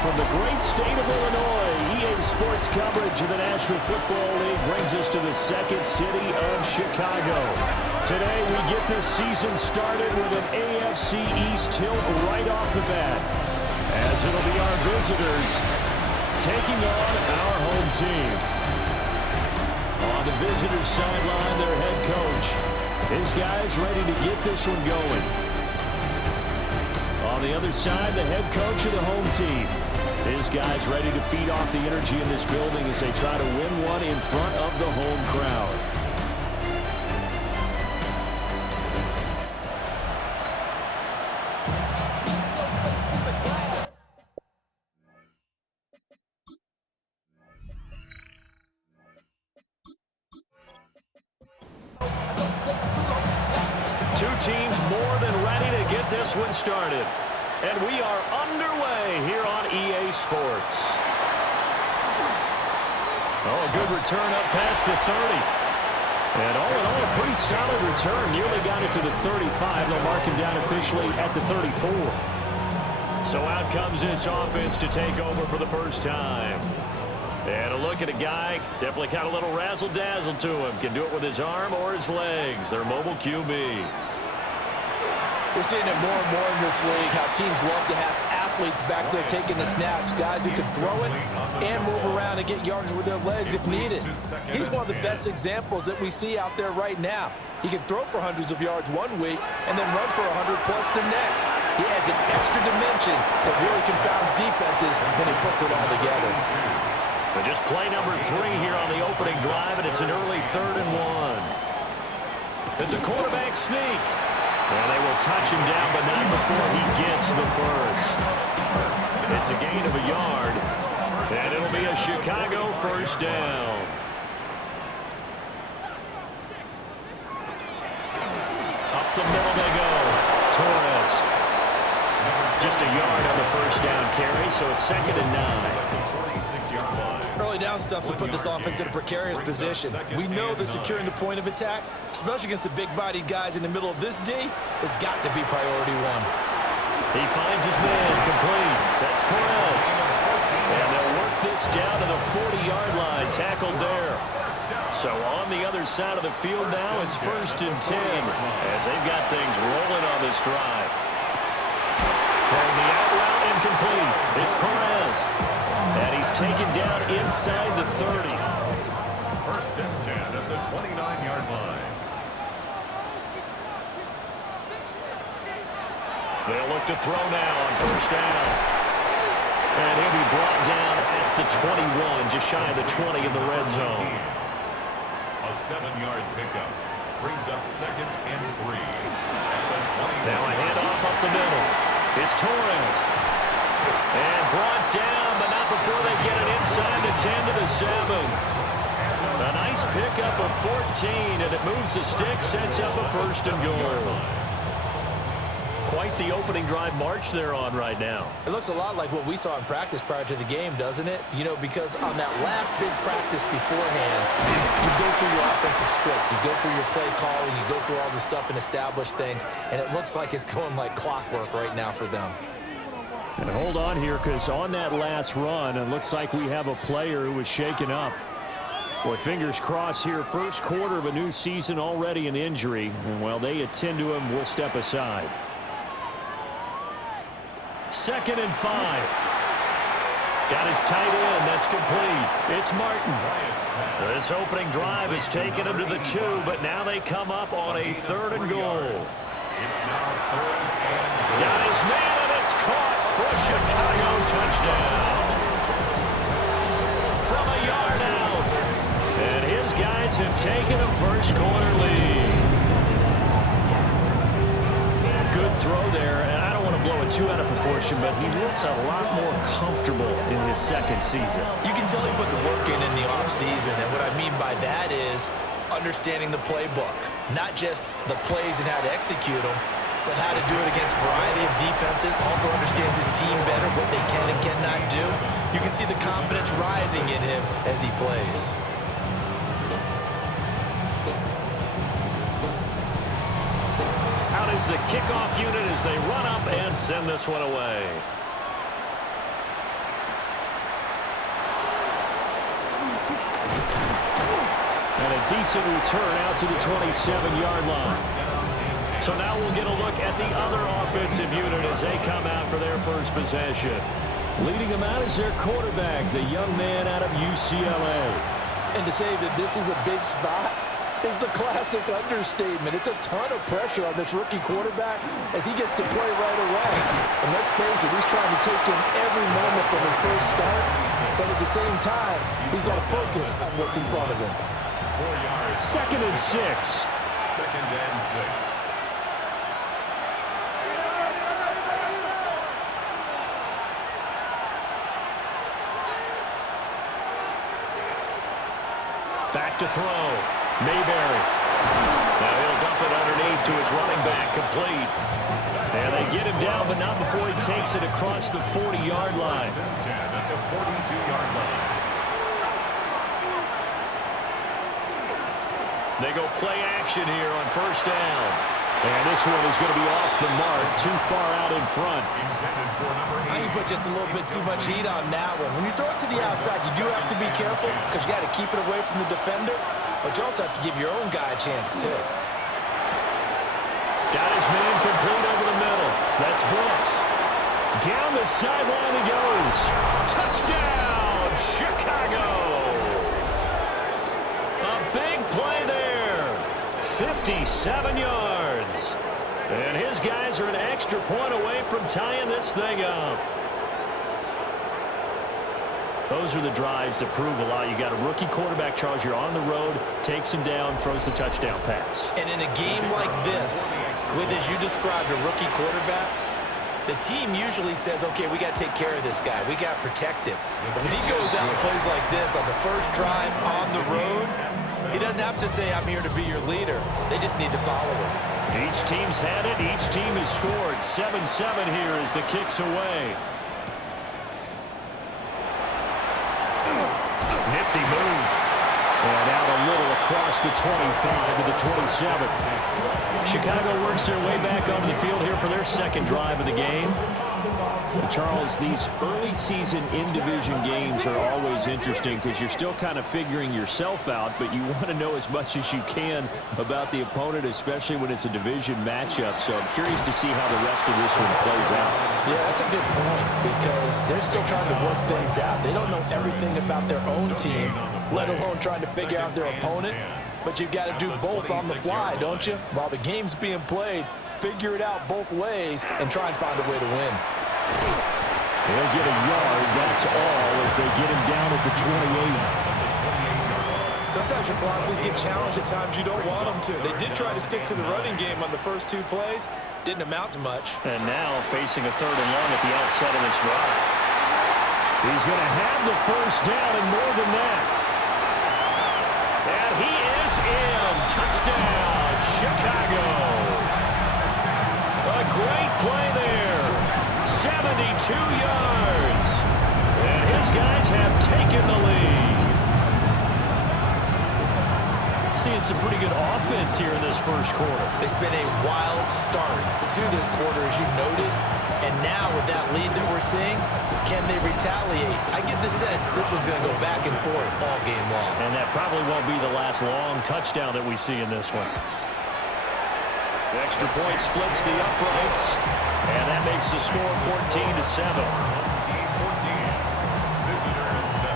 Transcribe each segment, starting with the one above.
from the great state of Illinois, EA Sports coverage of the National Football League brings us to the second city of Chicago. Today we get this season started with an AFC East tilt right off the bat, as it'll be our visitors taking on our home team. On the visitors' sideline, their head coach. His guys ready to get this one going. On the other side, the head coach of the home team. His guys ready to feed off the energy in this building as they try to win one in front of the home crowd. Two teams more than ready to get this one started. And we are underway here on EA Sports. Oh, a good return up past the 30. And all in all, a pretty solid return. Nearly got it to the 35. They'll mark him down officially at the 34. So out comes this offense to take over for the first time. And a look at a guy, definitely got a little razzle-dazzle to him. Can do it with his arm or his legs. Their mobile QB. We're seeing it more and more in this league, how teams love to have athletes back there taking the snaps, guys who can throw it and move around and get yards with their legs if needed. He's one of the best examples that we see out there right now. He can throw for hundreds of yards one week and then run for 100 plus the next. He adds an extra dimension that really confounds defenses when he puts it all together. But just play number 3 here on the opening drive, and it's an early 3rd and 1. It's a quarterback sneak. And they will touch him down, but not before he gets the first. It's a gain of a yard, and it'll be a Chicago first down. Up the middle they go. Torres. Just a yard on the first down carry, so it's 2nd and 9. Early down stuffs will put this offense in a precarious position. We know that securing the point of attack, especially against the big-bodied guys in the middle of this D, has got to be priority 1. He finds his man complete. That's Perez. And they'll work this down to the 40-yard line, tackled there. So on the other side of the field now, it's 1st and 10 as they've got things rolling on this drive. Throwing the out route incomplete. It's Perez. And he's taken down inside the 30. 1st and 10 at the 29-yard line. They'll look to throw now on 1st down. And he'll be brought down at the 21, just shy of the 20 in the red zone. A 7-yard pickup brings up 2nd and 3. Now a handoff up the middle. It's Torres. And brought down, but not before they get it inside the 10 to the 7. A nice pickup of 14, and it moves the stick, sets up a 1st and goal. Quite the opening drive march they're on right now. It looks a lot like what we saw in practice prior to the game, doesn't it? You know, because on that last big practice beforehand, you go through your offensive script, you go through your play calling, you go through all the stuff and establish things, and it looks like it's going like clockwork right now for them. And hold on here, because on that last run, it looks like we have a player who was shaken up. Boy, fingers crossed here. First quarter of a new season, already an injury. And while they attend to him, we'll step aside. 2nd and 5. Got his tight end. That's complete. It's Martin. This opening drive has taken him to the 2, but now they come up on a 3rd and goal. It's now 3rd and Got his man, and it's caught for a Chicago touchdown. From a yard out. And his guys have taken a first quarter lead. Good throw there, and I don't want to blow it too out of proportion, but he looks a lot more comfortable in his 2nd season. You can tell he put the work in the offseason, and what I mean by that is understanding the playbook. Not just the plays and how to execute them, but how to do it against a variety of defenses. Also understands his team better, what they can and cannot do. You can see the confidence rising in him as he plays. Out is the kickoff unit as they run up and send this one away. And a decent return out to the 27-yard line. So now we'll get a look at the other offensive unit as they come out for their first possession. Leading them out is their quarterback, the young man out of UCLA. And to say that this is a big spot is the classic understatement. It's a ton of pressure on this rookie quarterback as he gets to play right away. And let's face it, he's trying to take in every moment from his first start, but at the same time, he's got to focus on what's in front of him. 4 yards. 2nd and 6. 2nd and 6. Back to throw. Mayberry. Now he'll dump it underneath to his running back. Complete. And they get him down, but not before he takes it across the 40-yard line. 10 at the 42-yard line. They go play action here on 1st down. And this one is going to be off the mark, too far out in front. Intended for number 8. I think you put just a little bit too much heat on that one. When you throw it to the outside, you do have to be careful because you got to keep it away from the defender, but you also have to give your own guy a chance too. Got his man complete over the middle. That's Brooks. Down the sideline he goes. Touchdown, Chicago. A big play there. 57 yards. And his guys are an extra point away from tying this thing up. Those are the drives that prove a lot. You got a rookie quarterback, Charles. You're on the road, takes him down, throws the touchdown pass. And in a game like this, with, as you described, a rookie quarterback, the team usually says, okay, we got to take care of this guy. We got to protect him. But when he goes out and plays like this on the first drive on the road, he doesn't have to say, I'm here to be your leader. They just need to follow him. Each team's had it. Each team has scored. 7-7 here as the kick's away. Nifty move. And out a little across the 25 to the 27. Chicago works their way back onto the field here for their second drive of the game. Charles, these early season in-division games are always interesting because you're still kind of figuring yourself out, but you want to know as much as you can about the opponent, especially when it's a division matchup. So I'm curious to see how the rest of this one plays out. Yeah, that's a good point because they're still trying to work things out. They don't know everything about their own team, let alone trying to figure out their opponent. But you've got to do both on the fly, don't you? While the game's being played, figure it out both ways and try and find a way to win. They'll get a yard, that's all, as they get him down at the 28. Sometimes your philosophies get challenged at times you don't want them to. They did try to stick to the running game on the first 2 plays. Didn't amount to much. And now facing a 3rd and long at the outset of this drive. He's going to have the first down and more than that. And he is in. Touchdown, Chicago. A great play there. 72 yards. And his guys have taken the lead. Seeing some pretty good offense here in this first quarter. It's been a wild start to this quarter, as you noted. And now with that lead that we're seeing, can they retaliate? I get the sense this one's going to go back and forth all game long. And that probably won't be the last long touchdown that we see in this one. The extra point splits the uprights, and that makes the score 14-7. Team 14. Visitors 7.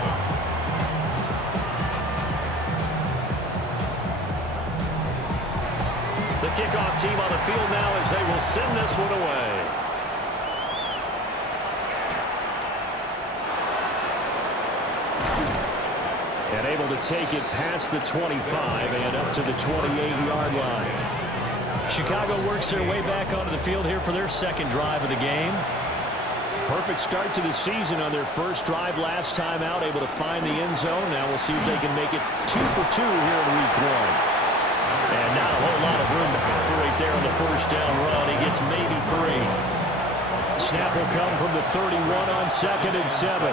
The kickoff team on the field now as they will send this one away. And able to take it past the 25 and up to the 28-yard line. Chicago works their way back onto the field here for their second drive of the game. Perfect start to the season on their first drive last time out, able to find the end zone. Now we'll see if they can make it 2 for 2 here in week 1. And not a whole lot of room to operate there on the first down run. He gets maybe 3. Snap will come from the 31 on 2nd and 7.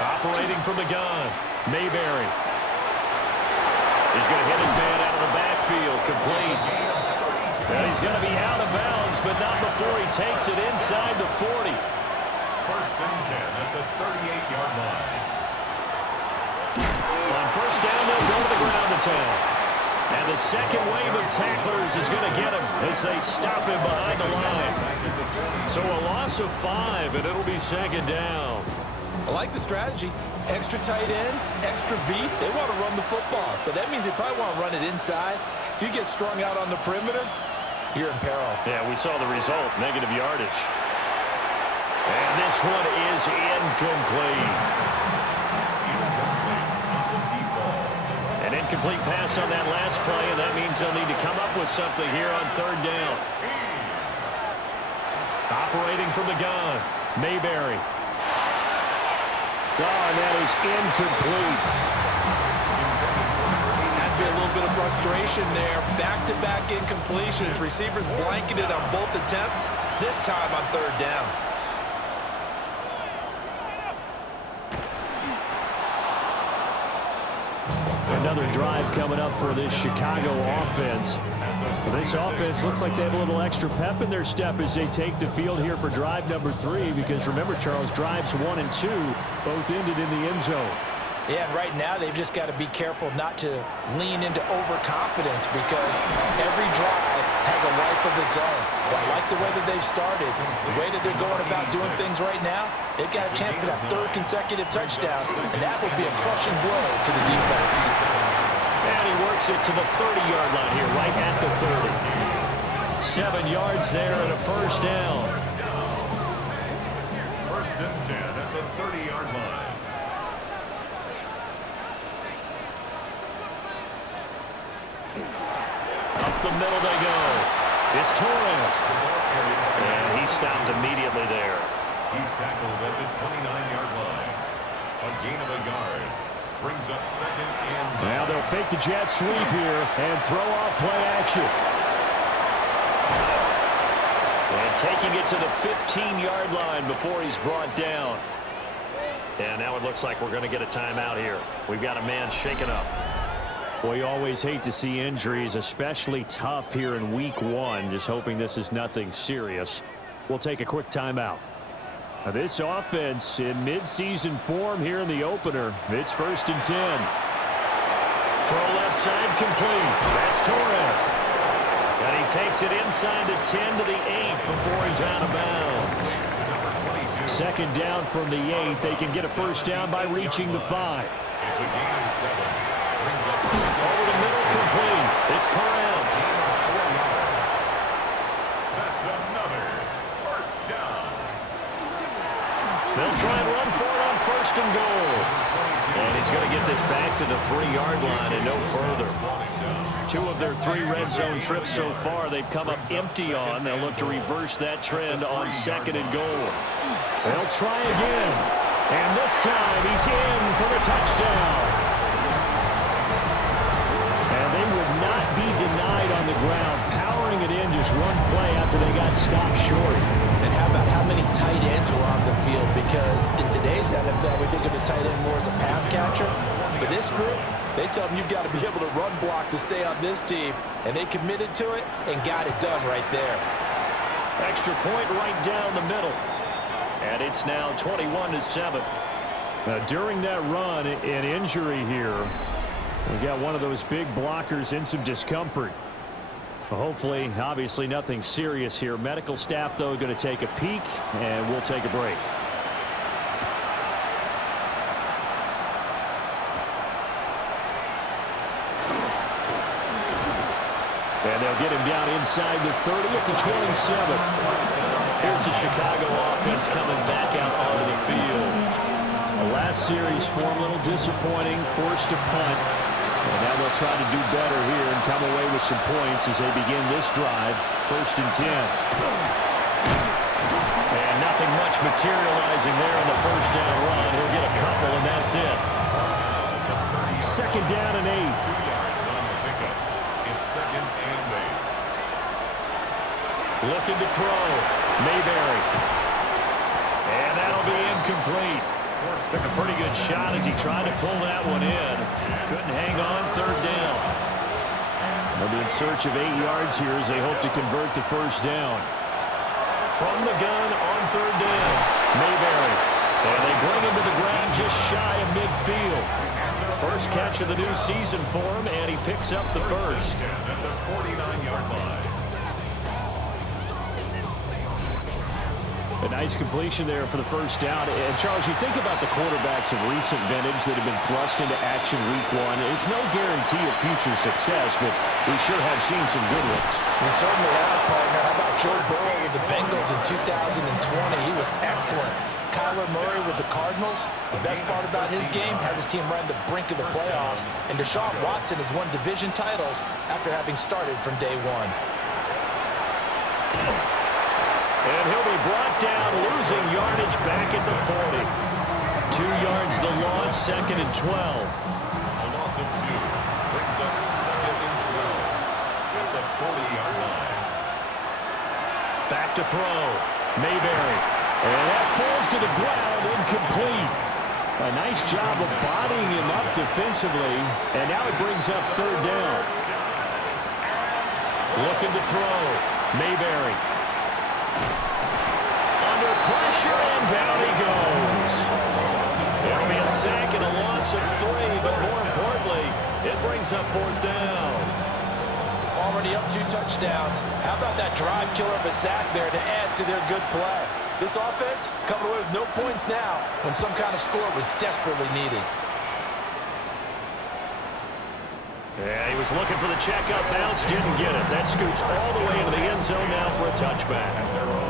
Operating from the gun, Mayberry. He's going to hit his man out of the backfield, complete. And he's going to be out of bounds, but not before he takes it inside the 40. 1st and 10 at the 38-yard line. On first down, they'll go to the ground attack. And the second wave of tacklers is going to get him as they stop him behind the line. So a loss of 5, and it'll be second down. I like the strategy. Extra tight ends, extra beef. They want to run the football, but that means they probably want to run it inside. If you get strung out on the perimeter, you're in peril. Yeah, we saw the result, negative yardage. And this one is incomplete. An incomplete pass on that last play, and that means they'll need to come up with something here on third down. Operating from the gun, Mayberry. Oh, and that is incomplete. Has to be a little bit of frustration there. Back-to-back incompletions. Receivers blanketed on both attempts, this time on third down. Another drive coming up for this Chicago offense. This offense looks like they have a little extra pep in their step as they take the field here for drive number 3, because remember, Charles, drives 1 and 2 both ended in the end zone. Yeah, and right now they've just got to be careful not to lean into overconfidence, because every drive has a life of its own. But I like the way that they've started, the way that they're going about doing things right now. They've got a chance for that 3rd consecutive touchdown, and that would be a crushing blow to the defense. And he works it to the 30-yard line here, right at the 30. 7 yards there and a first down. First and 10 at the 30-yard line. Up the middle they go. It's Torres. And he stopped immediately there. He's tackled at the 29-yard line. A gain of a yard. Brings up second and... Now they'll fake the jet sweep here and throw off play action. And taking it to the 15-yard line before he's brought down. And now it looks like we're going to get a timeout here. We've got a man shaken up. Well, you always hate to see injuries, especially tough here in week 1. Just hoping this is nothing serious. We'll take a quick timeout. Now this offense in midseason form here in the opener. It's first and 10. Throw left side complete. That's Torres. And he takes it inside the 10 to the 8 before he's out of bounds. Second down from the 8. They can get a first down by reaching the 5. It's a gain of 7. Brings up Over the middle complete. It's Perez. That's another first down. They'll try and run for it on first and goal. And he's going to get this back to the 3-yard line and no further. 2 of their 3 red zone trips so far they've come up empty on. They'll look to reverse that trend on second and goal. They'll try again. And this time he's in for the touchdown. And they would not be denied on the ground, powering it in just one play after they got stopped short. And how about how many tight ends were on the field? Because in today's NFL, we think of a tight end more as a pass catcher. But this group, they tell them you've got to be able to run block to stay on this team. And they committed to it and got it done right there. Extra point right down the middle. And it's now 21-7. Now, during that run, an injury here. We got one of those big blockers in some discomfort. Well, hopefully, obviously nothing serious here. Medical staff, though, going to take a peek, and we'll take a break. And they'll get him down inside the 30 at the 27. Here's the Chicago offense coming back out onto the field. The last series for a little disappointing, forced a punt. And now they'll try to do better here and come away with some points as they begin this drive. First and 10. And nothing much materializing there in the first down run. He'll get a couple, and that's it. Second down and 8. 2 yards on the pickup. It's second and 8. Looking to throw. Mayberry. And that'll be incomplete. Took a pretty good shot as he tried to pull that one in. Couldn't hang on, third down. They'll be in search of 8 yards here as they hope to convert the first down. From the gun on third down, Mayberry. And they bring him to the ground just shy of midfield. First catch of the new season for him, and he picks up the first. At the 49-yard line. A nice completion there for the first down. And, Charles, you think about the quarterbacks of recent vintage that have been thrust into action week one. It's no guarantee of future success, but we sure have seen some good ones. We certainly have, partner. How about Joe Burrow with the Bengals in 2020? He was excellent. Kyler Murray with the Cardinals. The best part about his game has his team right on the brink of the playoffs. And Deshaun Watson has won division titles after having started from day one. And he'll be brought down, losing yardage back at the 40. 2 yards the loss, 2nd and 12. A loss of 2 brings up 2nd and 12 at the 40-yard line. Back to throw. Mayberry. And that falls to the ground, incomplete. A nice job of bodying him up defensively. And now it brings up 3rd down. Looking to throw. Mayberry. Under pressure, and down he goes. It'll be a sack and a loss of 3, but more importantly, it brings up 4th down. Already up 2 touchdowns. How about that drive killer of a sack there to add to their good play? This offense coming away with no points now when some kind of score was desperately needed. Yeah, he was looking for the checkup bounce, didn't get it. That scoots all the way into the end zone now for a touchback.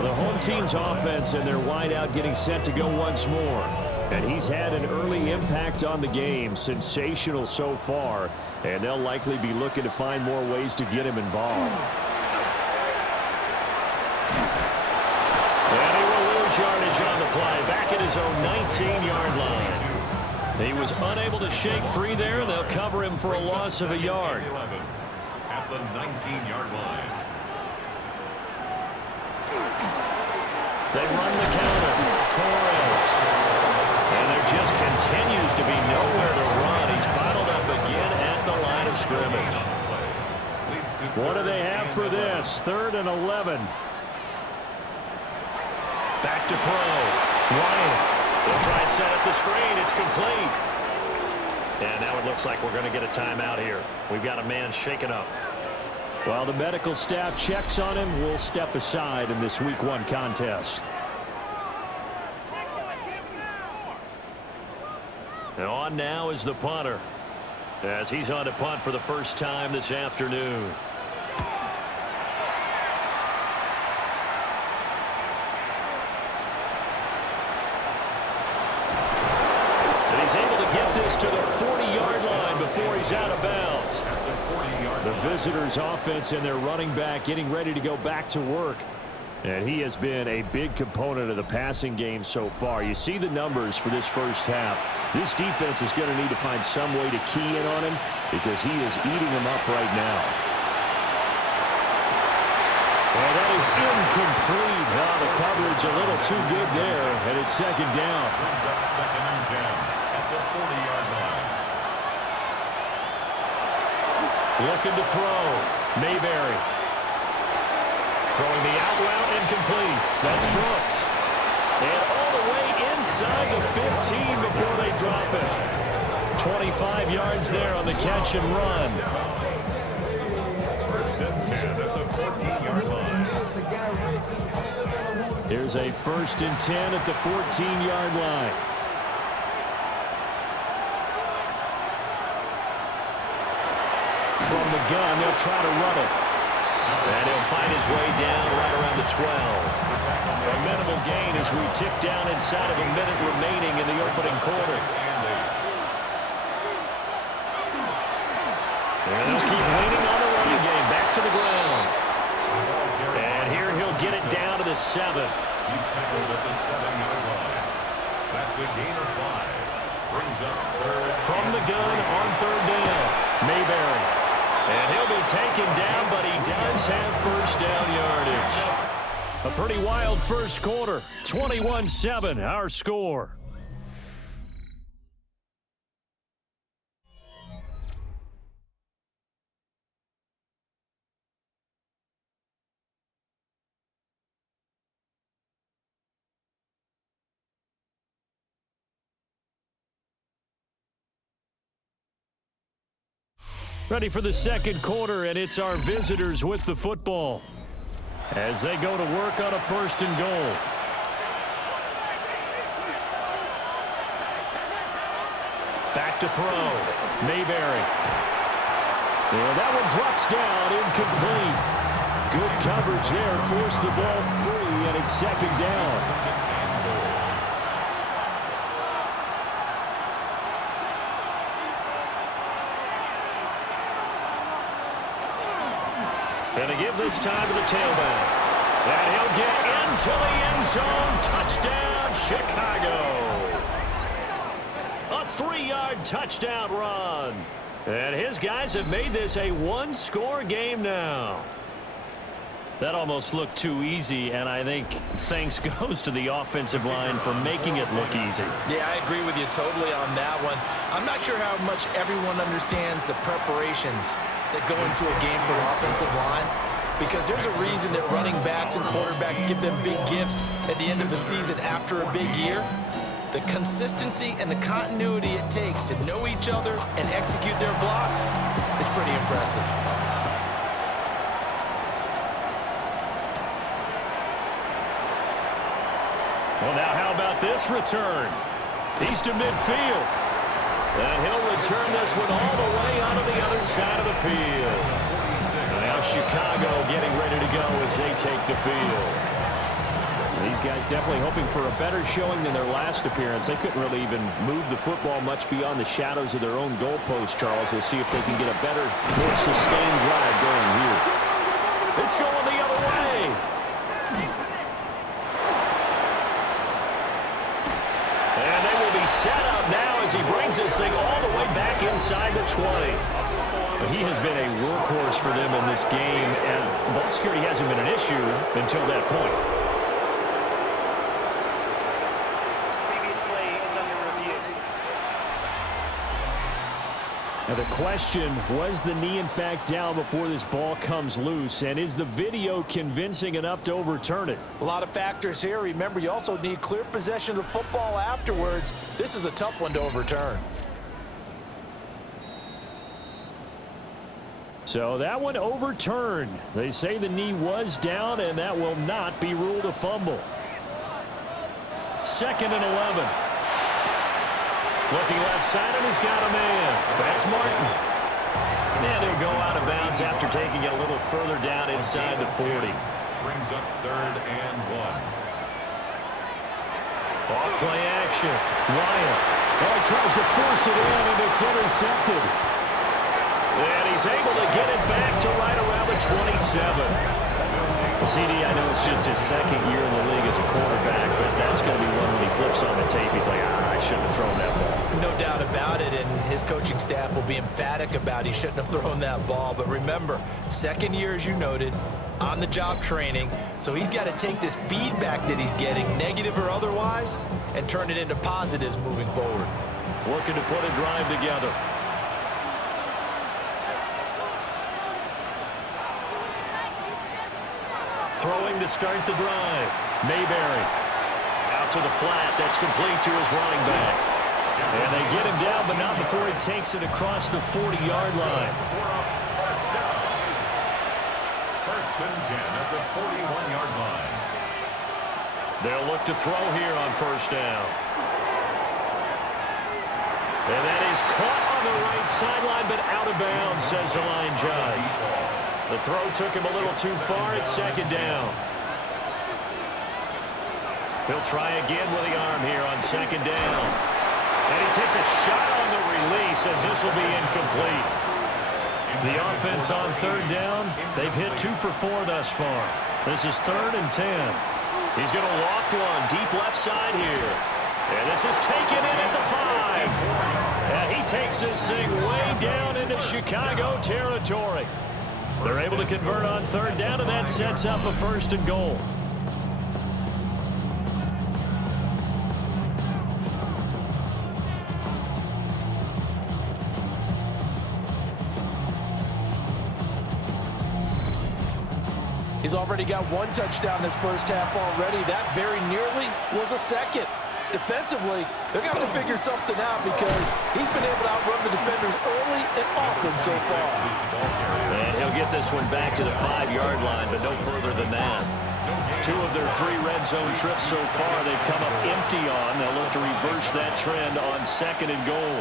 The home team's offense and their wideout getting set to go once more. And he's had an early impact on the game. Sensational so far. And they'll likely be looking to find more ways to get him involved. And he will lose yardage on the play. Back at his own 19-yard line. He was unable to shake free there, and they'll cover him for a loss of a yard. At the 19-yard line. They run the counter. Torres. And there just continues to be nowhere to run. He's bottled up again at the line of scrimmage. What do they have for this? 3rd and 11. Back to throw. Wyatt. They'll try and set up the screen. It's complete. And now it looks like we're going to get a timeout here. We've got a man shaken up. While the medical staff checks on him, we'll step aside in this week 1 contest. And on now is the punter, as he's on to punt for the first time this afternoon. To the 40-yard line before he's out of bounds. The visitors' offense and their running back getting ready to go back to work. And he has been a big component of the passing game so far. You see the numbers for this first half. This defense is going to need to find some way to key in on him because he is eating them up right now. And that is incomplete. Oh, the coverage a little too good there, and it's 2nd down. Brings up 2nd and 10 at the 40-yard line. Looking to throw. Mayberry. Throwing the out route, incomplete. That's Brooks. And all the way inside the 15 before they drop it. 25 yards there on the catch and run. 1st and 10 at the 14-yard line. Here's a 1st and 10 at the 14-yard line. From the gun, they'll try to run it. And he'll find his way down right around the 12. A minimal gain as we tick down inside of a minute remaining in the opening quarter. And they'll keep leaning on the running game. Back to the ground. And here he'll get it down to the 7. He's tackled at the 7-yard line. That's a gain of 5. Brings up 3rd. From the gun on 3rd down. Mayberry. And he'll be taken down, but he does have first down yardage. A pretty wild first quarter. 21-7, our score. Ready for the second quarter, and it's our visitors with the football as they go to work on a 1st and goal. Back to throw. Mayberry. And that one drops down, incomplete. Good coverage there, forced the ball free, and it's 2nd down. Going to give this time to the tailback. And he'll get into the end zone. Touchdown, Chicago. A 3-yard touchdown run. And his guys have made this a 1-score game now. That almost looked too easy, and I think thanks goes to the offensive line for making it look easy. Yeah, I agree with you totally on that one. I'm not sure how much everyone understands the preparations that go into a game for an offensive line, because there's a reason that running backs and quarterbacks give them big gifts at the end of the season after a big year. The consistency and the continuity it takes to know each other and execute their blocks is pretty impressive. Well, now how about this return? He's to midfield. And he'll return this one all the way onto the other side of the field. And now Chicago getting ready to go as they take the field. These guys definitely hoping for a better showing than their last appearance. They couldn't really even move the football much beyond the shadows of their own goalpost, Charles. We'll see if they can get a better, more sustained drive going here. It's going the other way. And they will be set up now as he brings this thing all the way back inside the 20. He has been a workhorse for them in this game, and ball security hasn't been an issue until that point. Now the question, was the knee in fact down before this ball comes loose, and is the video convincing enough to overturn it? A lot of factors here. Remember, you also need clear possession of the football afterwards. This is a tough one to overturn. So that one overturned. They say the knee was down, and that will not be ruled a fumble. 2nd and 11. Looking left side, and he's got a man. That's Martin. And he'll go out of bounds after taking it a little further down inside the 40. Brings up 3rd and 1. Off play action. Wyatt. Oh, he tries to force it in, and it's intercepted. And he's able to get it back to right around the 27. CD, I know it's just his 2nd year in the league as a quarterback, but that's going to be one when he flips on the tape. He's like, I shouldn't have thrown that ball. No doubt about it, and his coaching staff will be emphatic about he shouldn't have thrown that ball. But remember, 2nd year, as you noted, on-the-job training, so he's got to take this feedback that he's getting, negative or otherwise, and turn it into positives moving forward. Looking to put a drive together. Throwing to start the drive. Mayberry. Out to the flat. That's complete to his running back. And they get him down, but not before he takes it across the 40-yard line. First and 10 at the 41-yard line. They'll look to throw here on 1st down. And that is caught on the right sideline, but out of bounds, says the line judge. The throw took him a little too far. It's 2nd down. He'll try again with the arm here on 2nd down. And he takes a shot on the release as this will be incomplete. The offense on 3rd down, they've hit 2 for 4 thus far. This is 3rd and 10. He's going to loft one deep left side here. And this is taken in at the 5. And he takes this thing way down into Chicago territory. They're able to convert on 3rd down, and that sets up a 1st and goal. He's already got 1 touchdown this first half already. That very nearly was a 2nd. defensively, they're going to have to figure something out because he's been able to outrun the defenders early and often so far. And he'll get this one back to the 5-yard line, but no further than that. 2 of their 3 red zone trips so far they've come up empty on. They'll look to reverse that trend on 2nd and goal.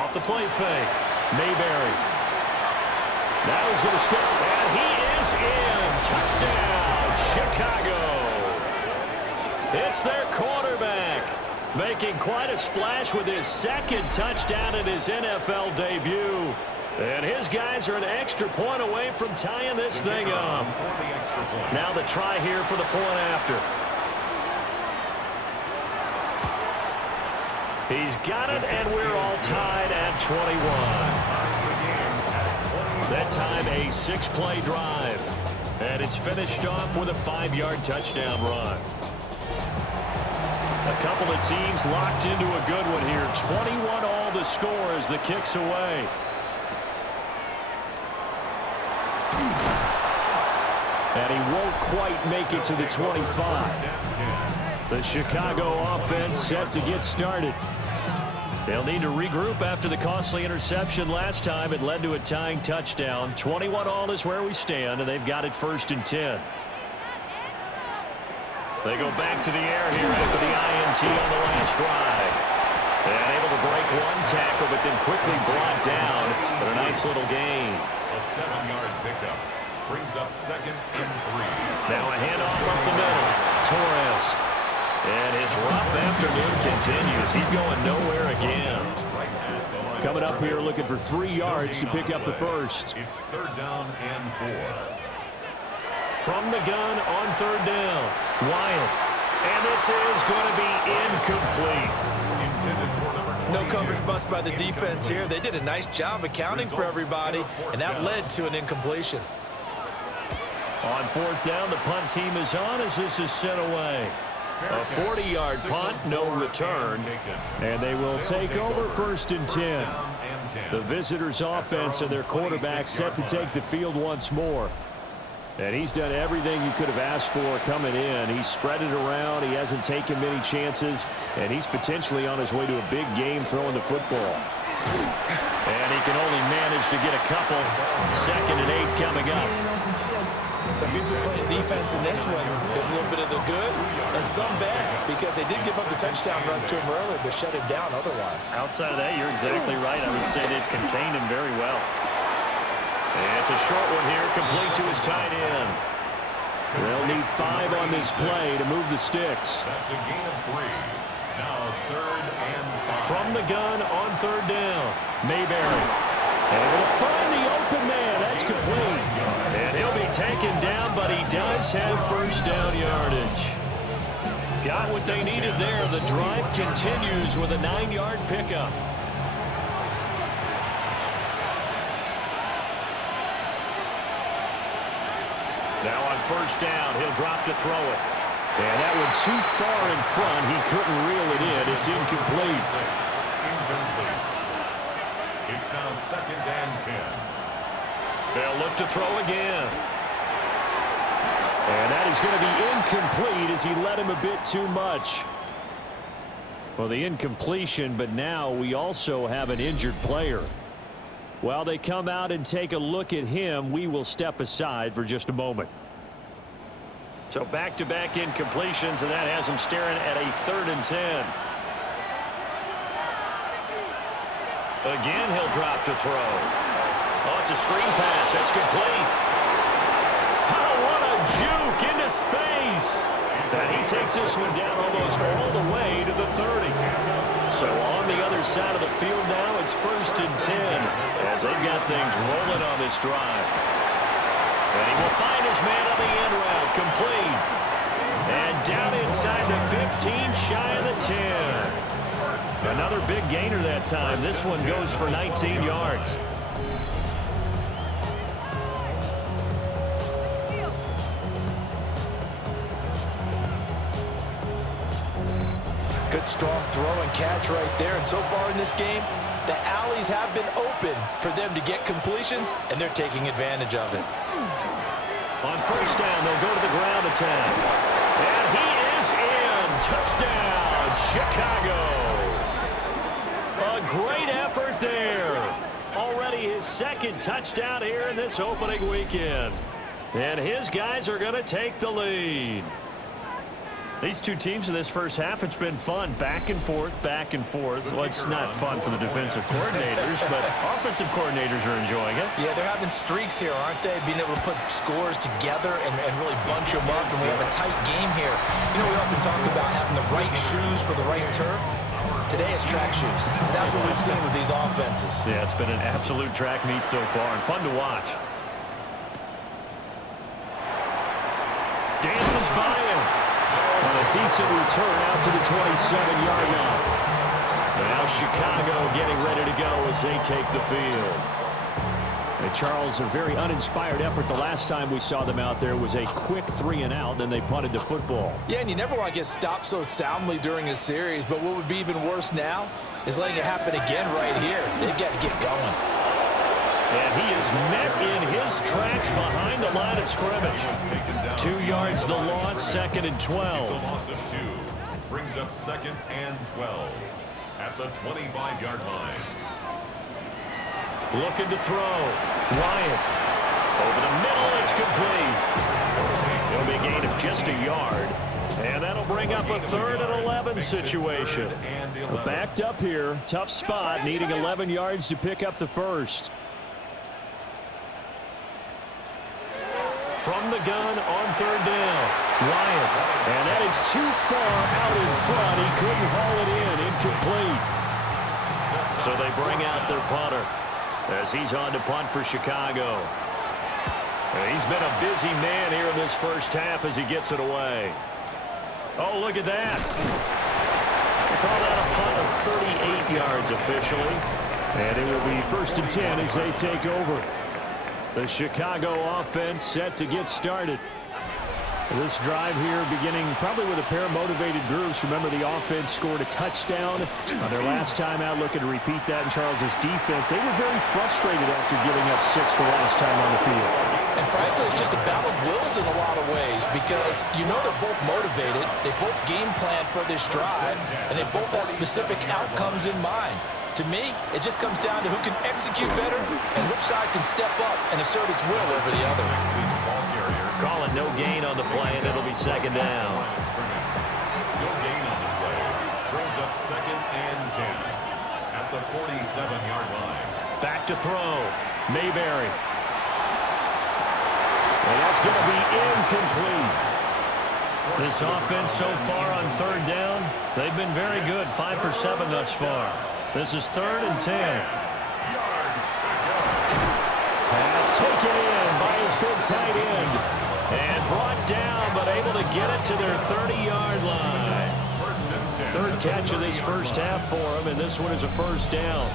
Off the play fake, Mayberry. Now he's going to step, and he is in. Touchdown, Chicago. It's their quarterback, making quite a splash with his 2nd touchdown in his NFL debut. And his guys are an extra point away from tying this thing up. Now the try here for the point after. He's got it, and we're all tied at 21. That time a 6-play drive. And it's finished off with a 5-yard touchdown run. A couple of teams locked into a good one here. 21 all the score as the kick's away. And he won't quite make it to the 25. The Chicago offense set to get started. They'll need to regroup after the costly interception last time. It led to a tying touchdown. 21 all is where we stand, and they've got it 1st and 10. They go back to the air here after the INT on the last drive. And able to break 1 tackle, but then quickly brought down. But a nice little gain. A 7-yard pickup brings up 2nd and 3. Now a handoff up the middle. Torres. And his rough afternoon continues. He's going nowhere again. Coming up here looking for 3 yards to pick up the first. It's 3rd down and 4. From the gun on 3rd down. Wyatt. And this is going to be incomplete. No coverage bust by the defense here. They did a nice job accounting for everybody, and that led to an incompletion. On 4th down, the punt team is on as this is sent away. A 40-yard punt, no return. And they will take over 1st and 10. The visitors' offense and their quarterback set to take the field once more. And he's done everything you could have asked for coming in. He's spread it around. He hasn't taken many chances. And he's potentially on his way to a big game throwing the football. And he can only manage to get a couple. 2nd and 8 coming up. Some people playing defense in this one. There's a little bit of the good and some bad because they did give up the touchdown run to him earlier but shut him down otherwise. Outside of that, you're exactly right. I would say they've contained him very well. And it's a short one here, complete to his tight end. They'll need 5 on this play to move the sticks. That's a gain of 3. Now 3rd and 5. From the gun on 3rd down, Mayberry. And will find the open man. That's complete. And he'll be taken down, but he does have 1st down yardage. Got what they needed there. The drive continues with a 9-yard pickup. Now on 1st down, he'll drop to throw it. And that one too far in front. He couldn't reel it in. It's incomplete. Incomplete. It's now 2nd and 10. They'll look to throw again. And that is going to be incomplete as he led him a bit too much. Well, the incompletion, but now we also have an injured player. While they come out and take a look at him, we will step aside for just a moment. So back-to-back incompletions, and that has him staring at a 3rd and 10. Again, he'll drop to throw. Oh, it's a screen pass. That's complete. Oh, what a juke into space. And he takes this one down almost all the way to the 30. So on the other side of the field now, it's 1st and 10 as they've got things rolling on this drive. And he will find his man on the end route, complete. And down inside the 15, shy of the 10. Another big gainer that time. This one goes for 19 yards. Good strong throw and catch right there. And so far in this game, the alleys have been open for them to get completions, and they're taking advantage of it. On 1st down, they'll go to the ground and attack. And he is in. Touchdown, Chicago. A great effort there. Already his second touchdown here in this opening weekend. And his guys are going to take the lead. These two teams in this first half, it's been fun. Back and forth, back and forth. Well, it's not fun for the defensive coordinators, but offensive coordinators are enjoying it. Yeah, they're having streaks here, aren't they? Being able to put scores together and really bunch them up, and we have a tight game here. You know, we often talk about having the right shoes for the right turf. Today it's track shoes. That's what we've seen with these offenses. Yeah, it's been an absolute track meet so far and fun to watch. Dances by him. On a decent return out to the 27-yard line. Now Chicago getting ready to go as they take the field. And Charles, a very uninspired effort. The last time we saw them out there was a quick 3-and-out, and they punted the football. Yeah, and you never want to get stopped so soundly during a series, but what would be even worse now is letting it happen again right here. They've got to get going. And he is met in his tracks behind the line of scrimmage. 2 yards the loss, 2nd and 12. It's a loss of 2. Brings up 2nd and 12 at the 25-yard line. Looking to throw. Wyatt. Over the middle, it's complete. It'll be a gain of just a yard. And that'll bring up a 3rd and 11 situation. Backed up here, tough spot, needing 11 yards to pick up the first. From the gun on 3rd down. Wyatt. And that is too far out in front. He couldn't haul it in. Incomplete. So they bring out their punter as he's on to punt for Chicago. And he's been a busy man here in this first half as he gets it away. Oh, look at that. They call that a punt of 38 yards officially. And it will be 1st and 10 as they take over. The Chicago offense set to get started. This drive here beginning probably with a pair of motivated groups. Remember, the offense scored a touchdown on their last time out. Looking to repeat that in Charles's defense. They were very frustrated after giving up 6 the last time on the field. And frankly, it's just a battle of wills in a lot of ways because you know they're both motivated. They both game plan for this drive, and they both have specific outcomes in mind. To me, it just comes down to who can execute better and which side can step up and assert its will over the other. Calling no gain on the play, and it'll be 2nd down. No gain on the play. Brings up 2nd and 10 at the 47-yard line. Back to throw. Mayberry. And that's going to be incomplete. This offense so far on 3rd down, they've been very good. 5 for 7 thus far. This is 3rd and 10. Pass taken in by his big tight end. And brought down, but able to get it to their 30-yard line. 3rd catch of this first half for him, and this one is a 1st down.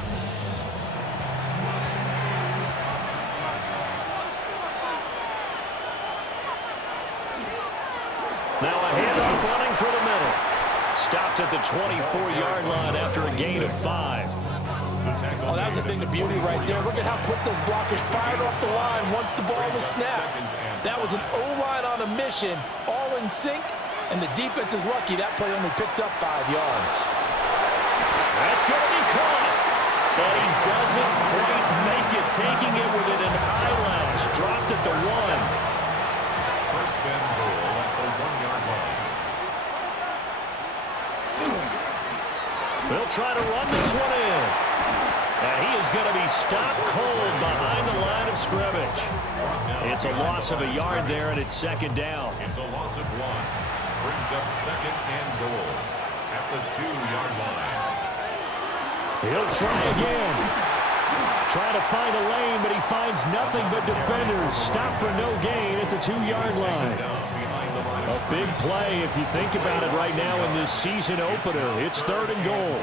Now a handoff running through the middle. Stopped at the 24-yard line after a gain of 5. Oh, that was a thing of beauty right there. Look at how quick those blockers fired off the line once the ball was snapped. That was an O-line on a mission, all in sync, and the defense is lucky that play only picked up 5 yards. That's going to be caught. But he doesn't quite make it, taking it within an eyelash. Dropped at the 1. 1st and goal at the 1-yard line. They'll try to run this one in. And he is going to be stopped cold behind the line of scrimmage. It's a loss of a yard there, and it's 2nd down. It's a loss of 1. Brings up 2nd and goal at the 2-yard line. He'll try again. Try to find a lane, but he finds nothing but defenders. Stop for no gain at the 2-yard line. A big play if you think about it right now in this season opener. It's 3rd and goal.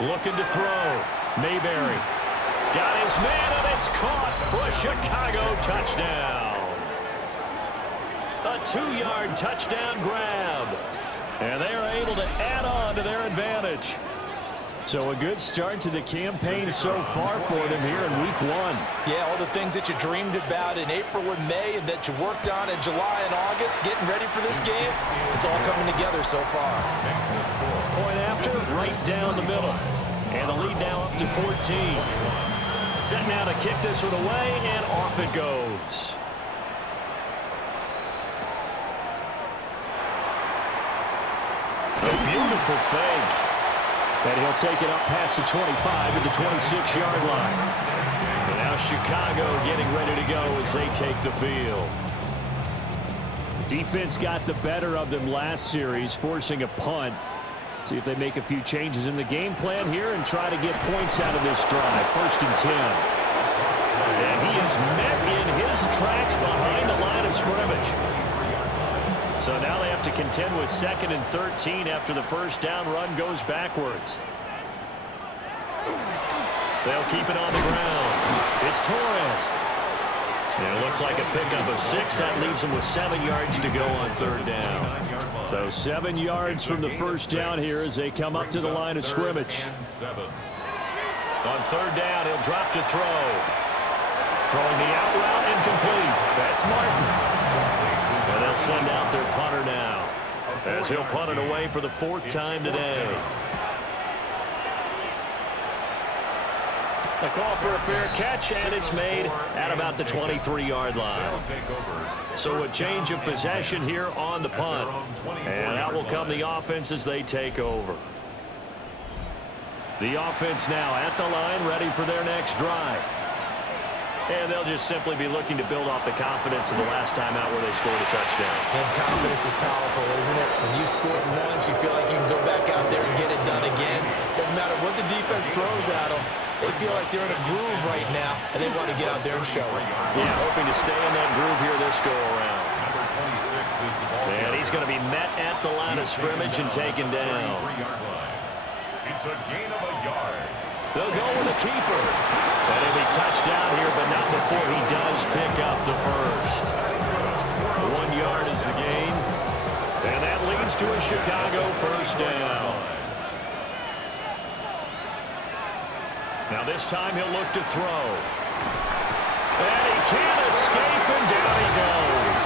Looking to throw. Mayberry. Got his man, and it's caught for a Chicago touchdown. A 2-yard touchdown grab. And they are able to add on to their advantage. So a good start to the campaign so far for them here in week 1. Yeah, all the things that you dreamed about in April and May and that you worked on in July and August, getting ready for this game, it's all coming together so far. Point after, right down the middle. And the lead now up to 14. Set now to kick this one away, and off it goes. A beautiful fake. And he'll take it up past the 25 to the 26-yard line. And now Chicago getting ready to go as they take the field. Defense got the better of them last series, forcing a punt. See if they make a few changes in the game plan here and try to get points out of this drive. 1st and 10. And he is met in his tracks behind the line of scrimmage. So now they have to contend with 2nd and 13 after the first down run goes backwards. They'll keep it on the ground. It's Torres. And it looks like a pickup of 6. That leaves them with 7 yards to go on 3rd down. So 7 yards from the first down here as they come up to the line of scrimmage. On 3rd down, he'll drop to throw. Throwing the out route incomplete. That's Martin. And they'll send out their punter now as he'll punt it away for the 4th time today. A call for a fair catch, and it's made at about the 23-yard line. So a change of possession here on the punt. And out will come the offense as they take over. The offense now at the line, ready for their next drive. And they'll just simply be looking to build off the confidence of the last time out where they scored a touchdown. And confidence is powerful, isn't it? When you score once, you feel like you can go back out there and get it done again. Doesn't matter what the defense throws at them. They feel like they're in a groove right now, and they want to get out there and show it. Yeah, hoping to stay in that groove here this go-around. And he's going to be met at the line of scrimmage and taken down. It's a gain of a yard. They'll go with a keeper. And he'll be touched down here, but not before he does pick up the first. 1 yard is the gain. And that leads to a Chicago first down. Now this time he'll look to throw. And he can't escape, and down he goes.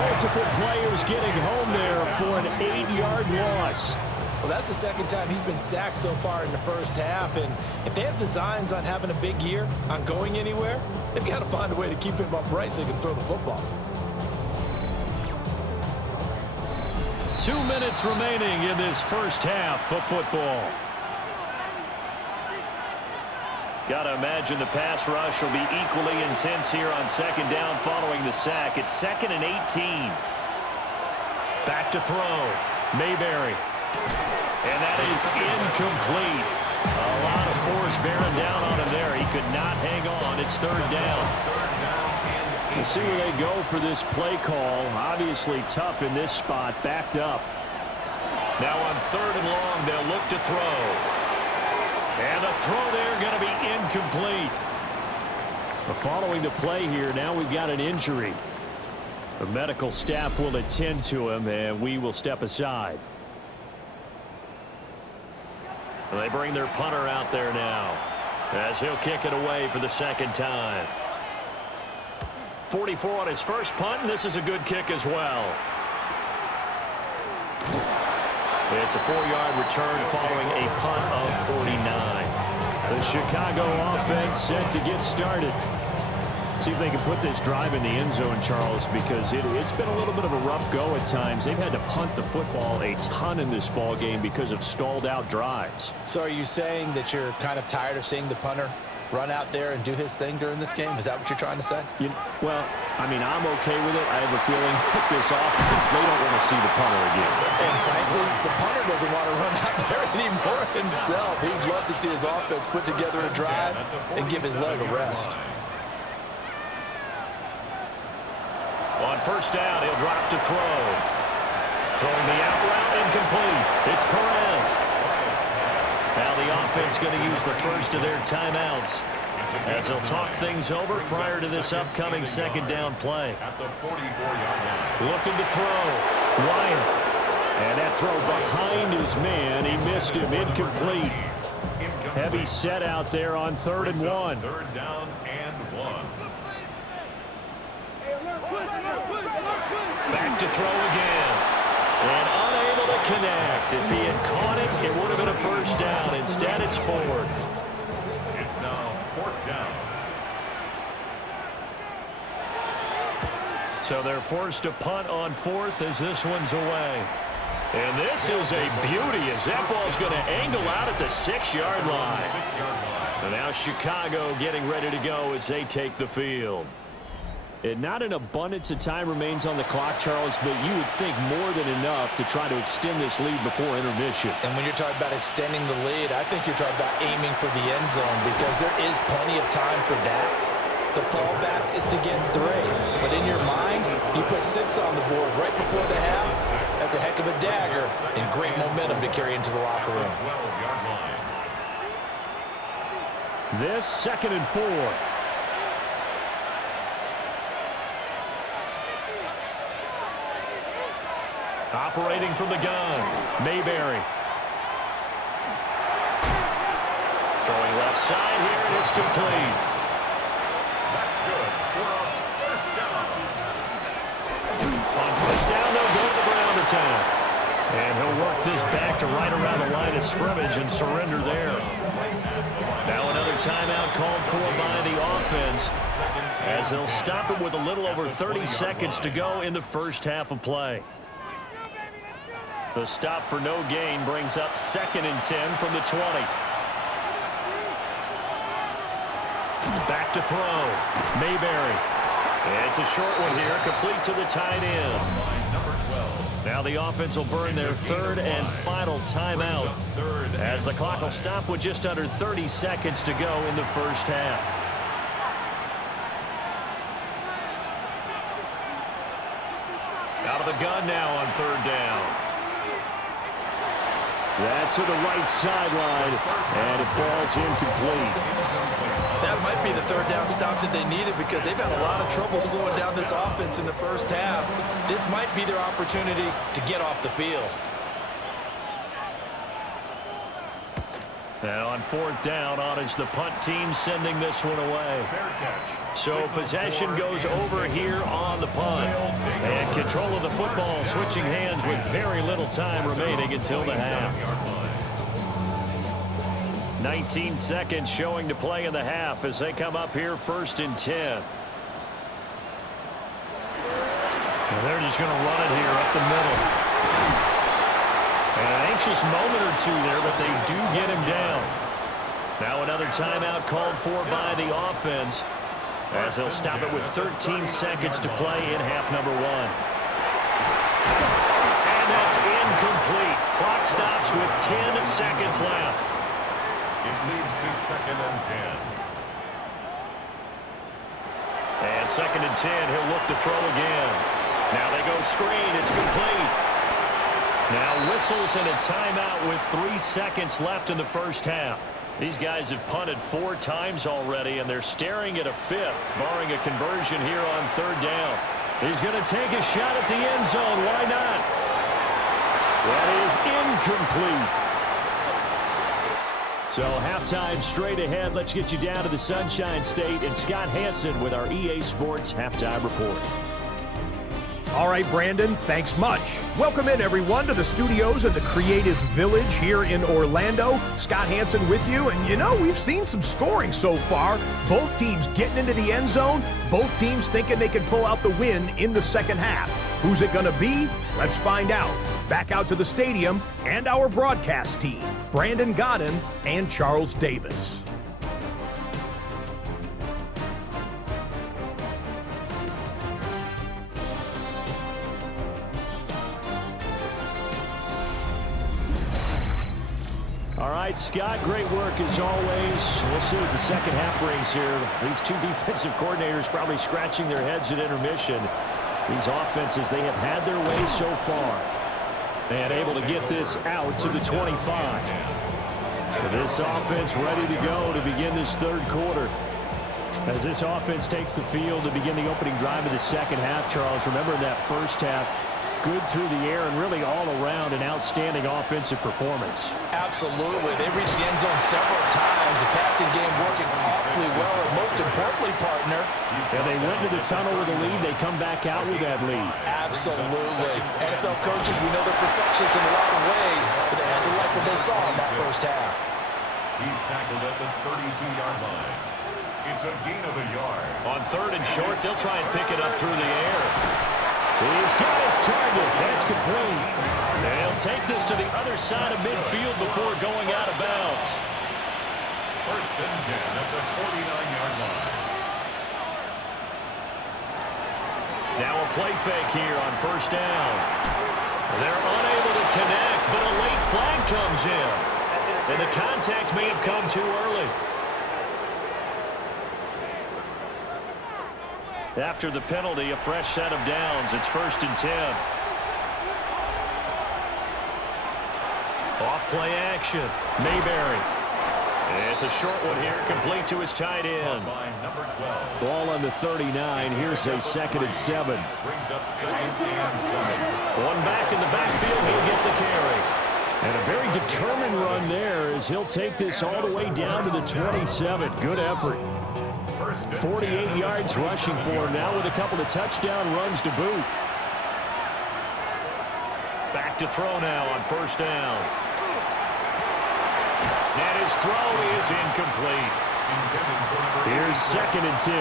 Multiple players getting home there for an 8-yard loss. Well, that's the 2nd time he's been sacked so far in the first half, and if they have designs on having a big year, on going anywhere, they've got to find a way to keep him upright so they can throw the football. 2 minutes remaining in this first half of football. Got to imagine the pass rush will be equally intense here on 2nd down following the sack. It's 2nd and 18. Back to throw. Mayberry. And that is incomplete. A lot of force bearing down on him there. He could not hang on. It's 3rd down. We'll see where they go for this play call. Obviously tough in this spot. Backed up. Now on 3rd and long, they'll look to throw. And the throw there going to be incomplete. But following the play here, now we've got an injury. The medical staff will attend to him, and we will step aside. And they bring their punter out there now as he'll kick it away for the 2nd time. 44 on his first punt, and this is a good kick as well. It's a 4-yard return following a punt of 49. The Chicago offense set to get started. See if they can put this drive in the end zone, Charles, because it's been a little bit of a rough go at times. They've had to punt the football a ton in this ball game because of stalled out drives. So are you saying that you're kind of tired of seeing the punter run out there and do his thing during this game? Is that what you're trying to say? Well, I mean, I'm okay with it. I have a feeling that this offense, they don't want to see the punter again. And frankly, the punter doesn't want to run out there anymore himself. He'd love to see his offense put together a drive and give his leg a rest. On 1st down, he'll drop to throw. Throwing the out route incomplete. It's Perez. Now the offense going to use the first of their timeouts as they'll talk things over prior to this upcoming 2nd down play. At the 44-yard line. Looking to throw. Wyatt. And that throw behind his man. He missed him. Incomplete. Heavy set out there on 3rd and 1. Third down and 1. Back to throw again. And unable to connect. If he had caught it, it would have been a first down. Instead, it's 4th. It's now 4th down. So they're forced to punt on 4th as this one's away. And this is a beauty as that ball's going to angle out at the 6-yard line. And now Chicago getting ready to go as they take the field. And not an abundance of time remains on the clock, Charles, but you would think more than enough to try to extend this lead before intermission. And when you're talking about extending the lead, I think you're talking about aiming for the end zone because there is plenty of time for that. The fallback is to get 3. But in your mind, you put 6 on the board right before the half. That's a heck of a dagger and great momentum to carry into the locker room. 12-yard line. This 2nd and 4. Operating from the gun, Mayberry. Throwing left side here, and it's complete. That's good for a first down. On first down, they'll go to the ground attack. And he'll work this back to right around the line of scrimmage and surrender there. Now another timeout called for by the offense as they'll stop it with a little over 30 seconds to go in the first half of play. The stop for no gain brings up 2nd and 10 from the 20. Back to throw. Mayberry. It's a short one here, complete to the tight end. Now the offense will burn their 3rd and final timeout as the clock will stop with just under 30 seconds to go in the first half. Out of the gun now on 3rd down. That's to the right sideline, and it falls incomplete. That might be the 3rd down stop that they needed because they've had a lot of trouble slowing down this offense in the first half. This might be their opportunity to get off the field. And on 4th down, on is the punt team sending this one away. So possession goes over here on the punt. And control of the football switching hands with very little time remaining until the half. 19 seconds showing to play in the half as they come up here 1st and 10. And they're just going to run it here up the middle. And an anxious moment or two there, but they do get him down. Now another timeout called for by the offense as they'll stop it with 13 seconds to play in half number 1. And that's incomplete. Clock stops with 10 seconds left. It leads to 2nd and 10. And 2nd and 10, he'll look to throw again. Now they go screen, it's complete. Now whistles and a timeout with 3 seconds left in the first half. These guys have punted 4 times already, and they're staring at a 5th, barring a conversion here on 3rd down. He's going to take a shot at the end zone. Why not? That is incomplete. So halftime straight ahead. Let's get you down to the Sunshine State and Scott Hansen with our EA Sports Halftime Report. All right, Brandon, thanks much. Welcome in, everyone, to the studios of the Creative Village here in Orlando. Scott Hansen with you, and you know, we've seen some scoring so far. Both teams getting into the end zone, both teams thinking they can pull out the win in the second half. Who's it going to be? Let's find out. Back out to the stadium and our broadcast team, Brandon Godden and Charles Davis. All right, Scott, great work as always. We'll see what the second half brings here. These two defensive coordinators probably scratching their heads at intermission. These offenses, they have had their way so far. And able to get this out to the 25. This offense ready to go to begin this 3rd quarter. As this offense takes the field to begin the opening drive of the second half, Charles, remember in that first half, good through the air and really all around an outstanding offensive performance. Absolutely. They reached the end zone several times. The passing game working awfully well. And most importantly, partner, yeah, they went to the tunnel with a lead. They come back out with that lead. Absolutely. NFL coaches, we know they're perfectionists in a lot of ways, but they had to like what they saw in that first half. He's tackled at the 32-yard line. It's a gain of a yard. On 3rd and short, they'll try and pick it up through the air. He's got his target. That's complete. They'll take this to the other side of midfield before going out of bounds. 1st and 10 at the 49-yard line. Now a play fake here on 1st down. They're unable to connect, but a late flag comes in. And the contact may have come too early. After the penalty, a fresh set of downs. It's 1st and 10. Off play action. Mayberry. It's a short one here, complete to his tight end. Ball on the 39. Here's a 2nd and 7. Brings up 2nd and 7. One back in the backfield. He'll get the carry. And a very determined run there as he'll take this all the way down to the 27. Good effort. 48 yards rushing for him now with a couple of touchdown runs to boot. Back to throw now on 1st down. And his throw is incomplete. Here's 2nd and 10.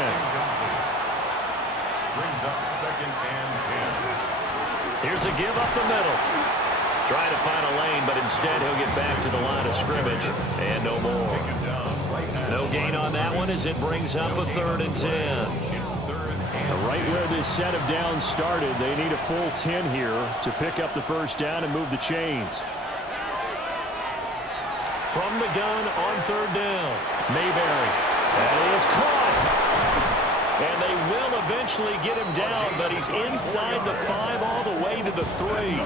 Brings up 2nd and 10. Here's a give up the middle. Trying to find a lane, but instead he'll get back to the line of scrimmage. And no more. No gain on that one as it brings up a 3rd and 10. Right where this set of downs started, they need a full 10 here to pick up the 1st down and move the chains. From the gun on 3rd down, Mayberry. That is caught. And they will eventually get him down, but he's inside the 5 all the way to the 3.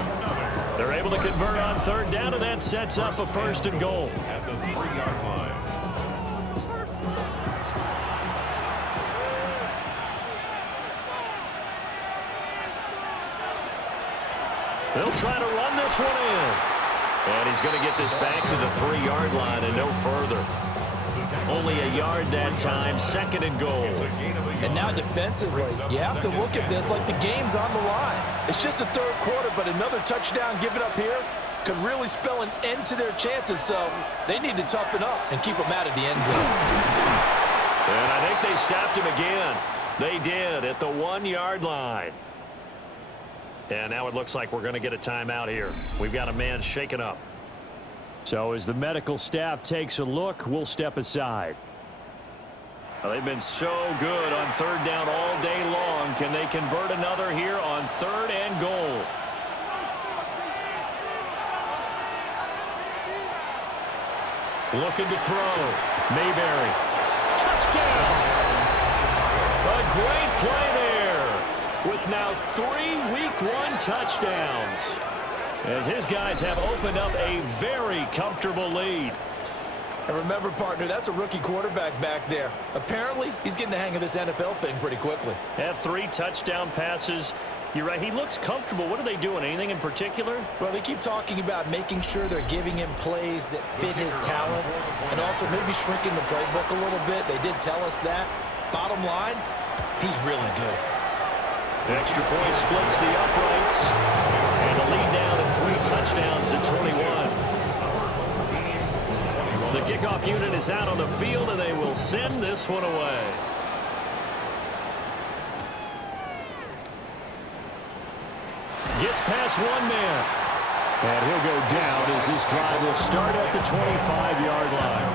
They're able to convert on 3rd down, and that sets up a 1st and goal. At the 3-yard line. They'll try to run this one in. And he's going to get this back to the 3-yard line and no further. Only a yard that time, 2nd and goal. And now defensively, you have to look at this like the game's on the line. It's just the 3rd quarter, but another touchdown given up here could really spell an end to their chances. So they need to toughen up and keep them out of the end zone. And I think they stopped him again. They did at the 1-yard line. And now it looks like we're going to get a timeout here. We've got a man shaken up. So as the medical staff takes a look, we'll step aside. Well, they've been so good on 3rd down all day long. Can they convert another here on 3rd and goal? Looking to throw. Mayberry. Touchdown! A great play there. With now 3 Week 1 touchdowns. As his guys have opened up a very comfortable lead. And remember, partner, that's a rookie quarterback back there. Apparently, he's getting the hang of this NFL thing pretty quickly. Had 3 touchdown passes. You're right, he looks comfortable. What are they doing? Anything in particular? Well, they keep talking about making sure they're giving him plays that fit his talents and also maybe shrinking the playbook a little bit. They did tell us that. Bottom line, he's really good. Extra point splits the uprights. And the lead down to 3 touchdowns at 21. Well, the kickoff unit is out on the field, and they will send this one away. Gets past one man. And he'll go down as this drive will start at the 25-yard line.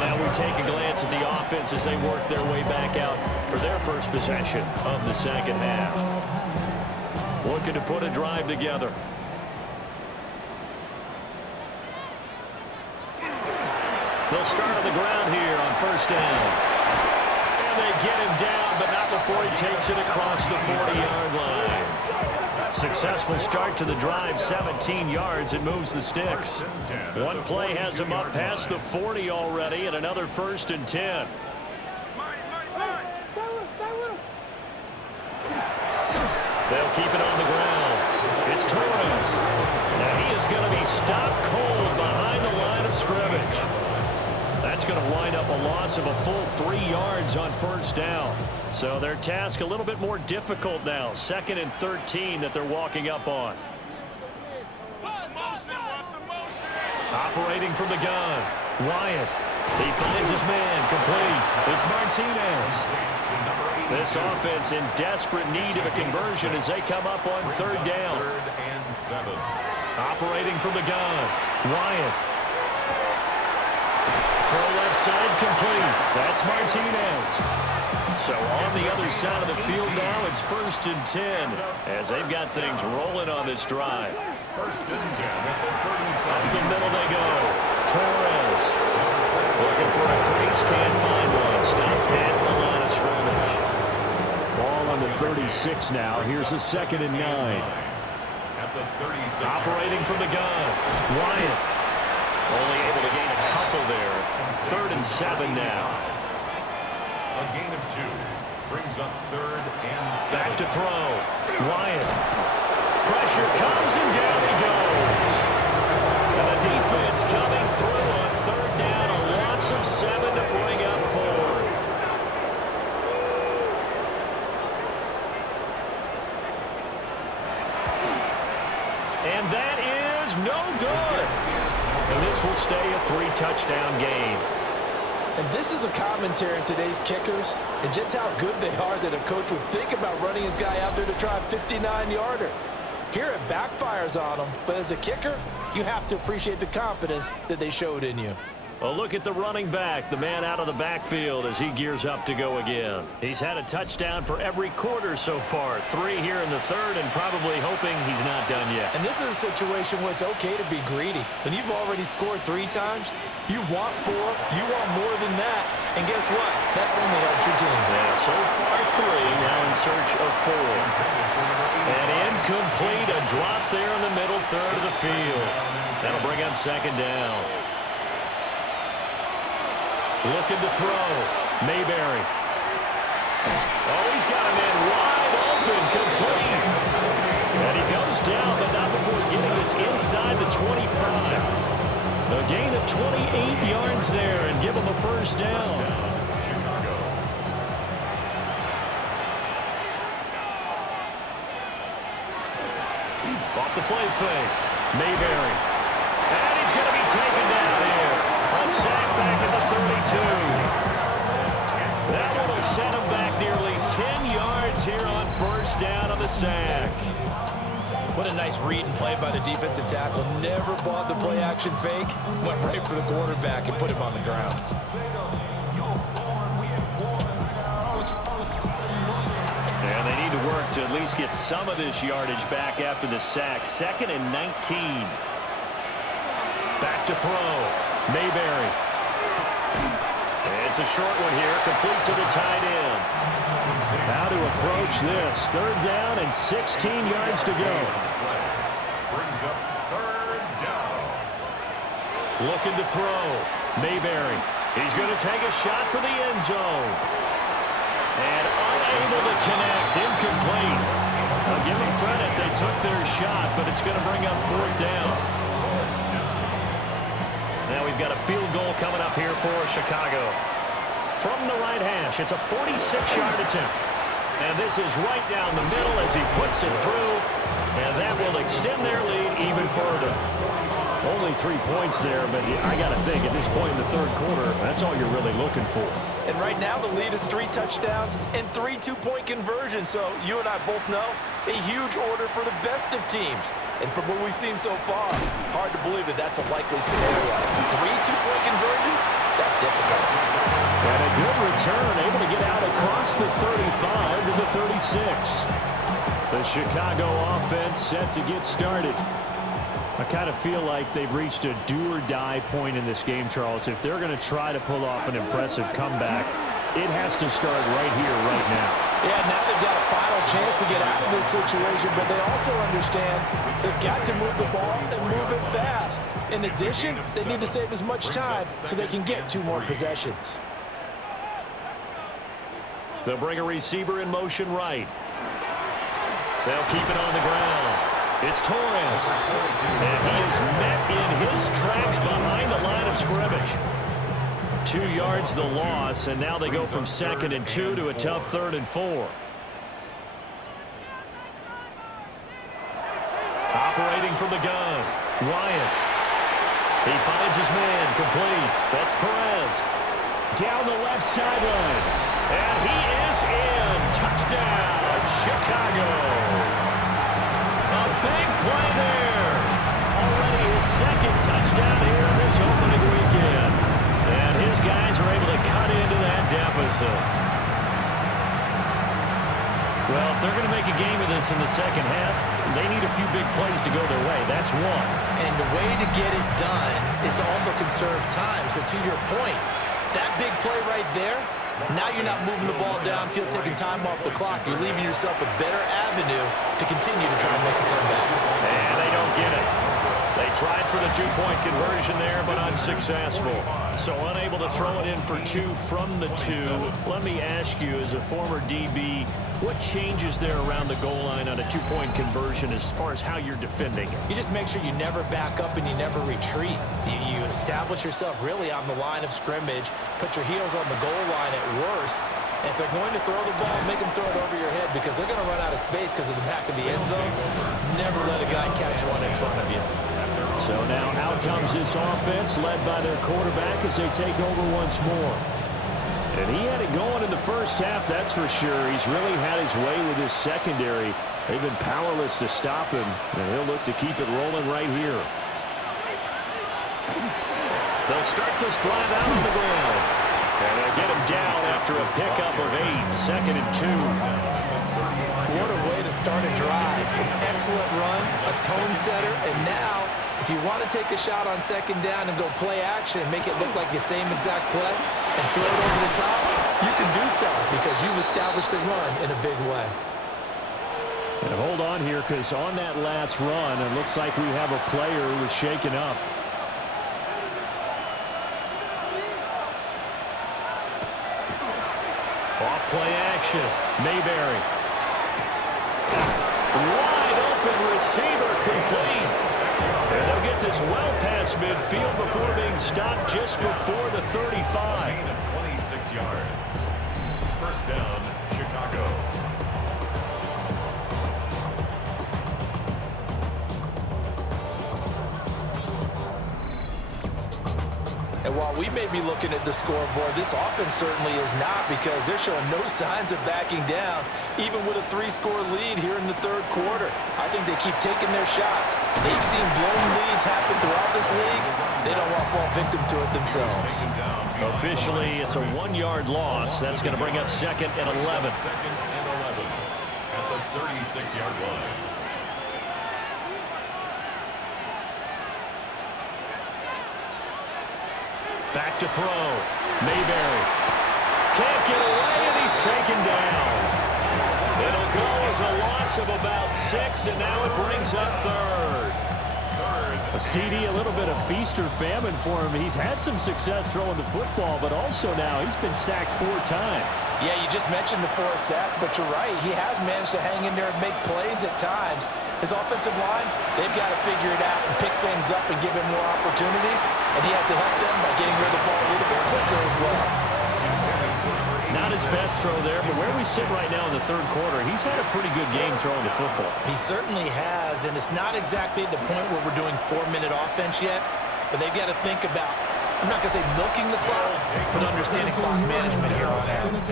Now we take a glance at the offense as they work their way back out for their first possession of the 2nd half. Looking to put a drive together. They'll start on the ground here on 1st down. And they get him down, but not before he takes it across the 40-yard line. Successful start to the drive, 17 yards, and moves the sticks. One play has him up past the 40 already, and another 1st and 10. They'll keep it on the ground. It's Torres. Now he is going to be stopped cold behind the line of scrimmage. That's going to wind up a loss of a full 3 yards on first down. So their task a little bit more difficult now. 2nd and 13 that they're walking up on. Operating from the gun, Wyatt. He finds his man, complete. It's Martinez. This offense in desperate need of a conversion as they come up on 3rd down. 3rd and 7. Operating from the gun, Wyatt. Throw left side, complete. That's Martinez. So on the other side of the field now, it's 1st and 10 as they've got things rolling on this drive. 1st and 10 at the 37. Up the middle they go. Torres looking for a crease, can't find one. Stopped at the line of scrimmage. Ball on the 36 now. Here's a 2nd and 9. At the 36. Operating from the gun, Wyatt. Only able to gain a couple there. 3rd and 7 now. A gain of 2 brings up 3rd and 7. Back to throw. Wyatt. Pressure comes and down he goes. And the defense coming through on 3rd down. A loss of 7 to bring up 4th. And that is no good. And this will stay a 3-touchdown game. And this is a commentary on today's kickers and just how good they are that a coach would think about running his guy out there to try a 59-yarder. Here it backfires on him, but as a kicker, you have to appreciate the confidence that they showed in you. A look at the running back, the man out of the backfield as he gears up to go again. He's had a touchdown for every quarter so far. 3 here in the 3rd and probably hoping he's not done yet. And this is a situation where it's okay to be greedy. When you've already scored 3 times, you want 4, you want more than that. And guess what? That only helps your team. Yeah, so far 3, now in search of 4. And incomplete, a drop there in the middle 3rd of the field. That'll bring up 2nd down. Looking to throw. Mayberry. Oh, he's got a man wide open, complete. And he goes down, but not before getting this inside the 25. A gain of 28 yards there and give him a 1st down. Off the play fake. Mayberry. And he's going to be taken down here. A sack back at the 32. That one will set him back nearly 10 yards here on 1st down on the sack. What a nice read and play by the defensive tackle. Never bought the play action fake. Went right for the quarterback and put him on the ground. And they need to work to at least get some of this yardage back after the sack. 2nd and 19. Back to throw. Mayberry. It's a short one here, complete to the tight end. How to approach this. 3rd down and 16 yards to go. Brings up 3rd down. Looking to throw. Mayberry. He's going to take a shot for the end zone. And unable to connect. Incomplete. I'll give them credit. They took their shot, but it's going to bring up 4th down. Now we've got a field goal coming up here for Chicago. From the right hash, it's a 46-yard attempt. And this is right down the middle as he puts it through. And that will extend their lead even further. Only 3 points there, but I got to think at this point in the 3rd quarter, that's all you're really looking for. And right now the lead is 3 touchdowns and 3 two-point conversions. So you and I both know a huge order for the best of teams. And from what we've seen so far, hard to believe that that's a likely scenario. 3 two-point conversions? That's difficult. And a good return, able to get out across the 35 to the 36. The Chicago offense set to get started. I kind of feel like they've reached a do-or-die point in this game, Charles. If they're going to try to pull off an impressive comeback, it has to start right here, right now. Yeah, now they've got a final chance to get out of this situation, but they also understand they've got to move the ball and move it fast. In addition, they need to save as much time so they can get 2 more possessions. They'll bring a receiver in motion right. They'll keep it on the ground. It's Torres. And he is met in his tracks behind the line of scrimmage. 2 yards the loss, and now they go from 2nd and 2 to a tough 3rd and 4. Operating from the gun, Wyatt. He finds his man, complete. That's Perez. Down the left sideline. And he is in. Touchdown, Chicago. A big play there. Already his 2nd touchdown here in this opening weekend. And his guys are able to cut into that deficit. Well, if they're going to make a game of this in the second half, they need a few big plays to go their way. That's one. And the way to get it done is to also conserve time. So to your point, that big play right there, now you're not moving the ball downfield, taking time off the clock. You're leaving yourself a better avenue to continue to try and make a comeback. And they don't get it. They tried for the 2-point conversion there, but unsuccessful. So unable to throw it in for 2 from the 2. Let me ask you, as a former DB, what changes there around the goal line on a 2-point conversion as far as how you're defending it? You just make sure you never back up and you never retreat. You establish yourself really on the line of scrimmage, put your heels on the goal line at worst, and if they're going to throw the ball, make them throw it over your head because they're going to run out of space because of the back of the end zone. Never let a guy catch one in front of you. So now out comes this offense led by their quarterback as they take over once more. And he had it going in the first half, that's for sure. He's really had his way with his secondary. They've been powerless to stop him, and he'll look to keep it rolling right here. They'll start this drive out on the ground. And they'll get him down after a pickup of 8, 2nd and 2. What a way to start a drive. An excellent run, a tone setter, and now if you want to take a shot on 2nd down and go play action and make it look like the same exact play and throw it over the top, you can do so because you've established the run in a big way. And hold on here because on that last run, it looks like we have a player who was shaken up. Off play action, Mayberry. Wide open receiver complete. And they'll get this well past midfield before being stopped just before the 35. 26 yards. First down, Chicago. And while we may be looking at the scoreboard, this offense certainly is not because they're showing no signs of backing down, even with a 3-score lead here in the 3rd quarter. I think they keep taking their shots. They've seen blown leads happen throughout this league. They don't want to fall victim to it themselves. Officially, it's a 1-yard loss. That's going to bring up 2nd and 11. 2nd and 11 at the 36-yard line. Back to throw. Mayberry. Can't get away, and he's taken down. It'll go as a loss of about 6, and now it brings up 3rd. A CD, a little bit of feast or famine for him. He's had some success throwing the football, but also now he's been sacked 4 times. Yeah, you just mentioned the 4 sacks, but you're right. He has managed to hang in there and make plays at times. His offensive line, they've got to figure it out and pick things up and give him more opportunities, and he has to help them by getting rid of the ball a little bit quicker as well. Not his best throw there, but where we sit right now in the 3rd quarter, he's had a pretty good game throwing the football. He certainly has, and it's not exactly at the point where we're doing 4-minute offense yet, but they've got to think about, I'm not going to say milking the clock, but understanding clock management here on out.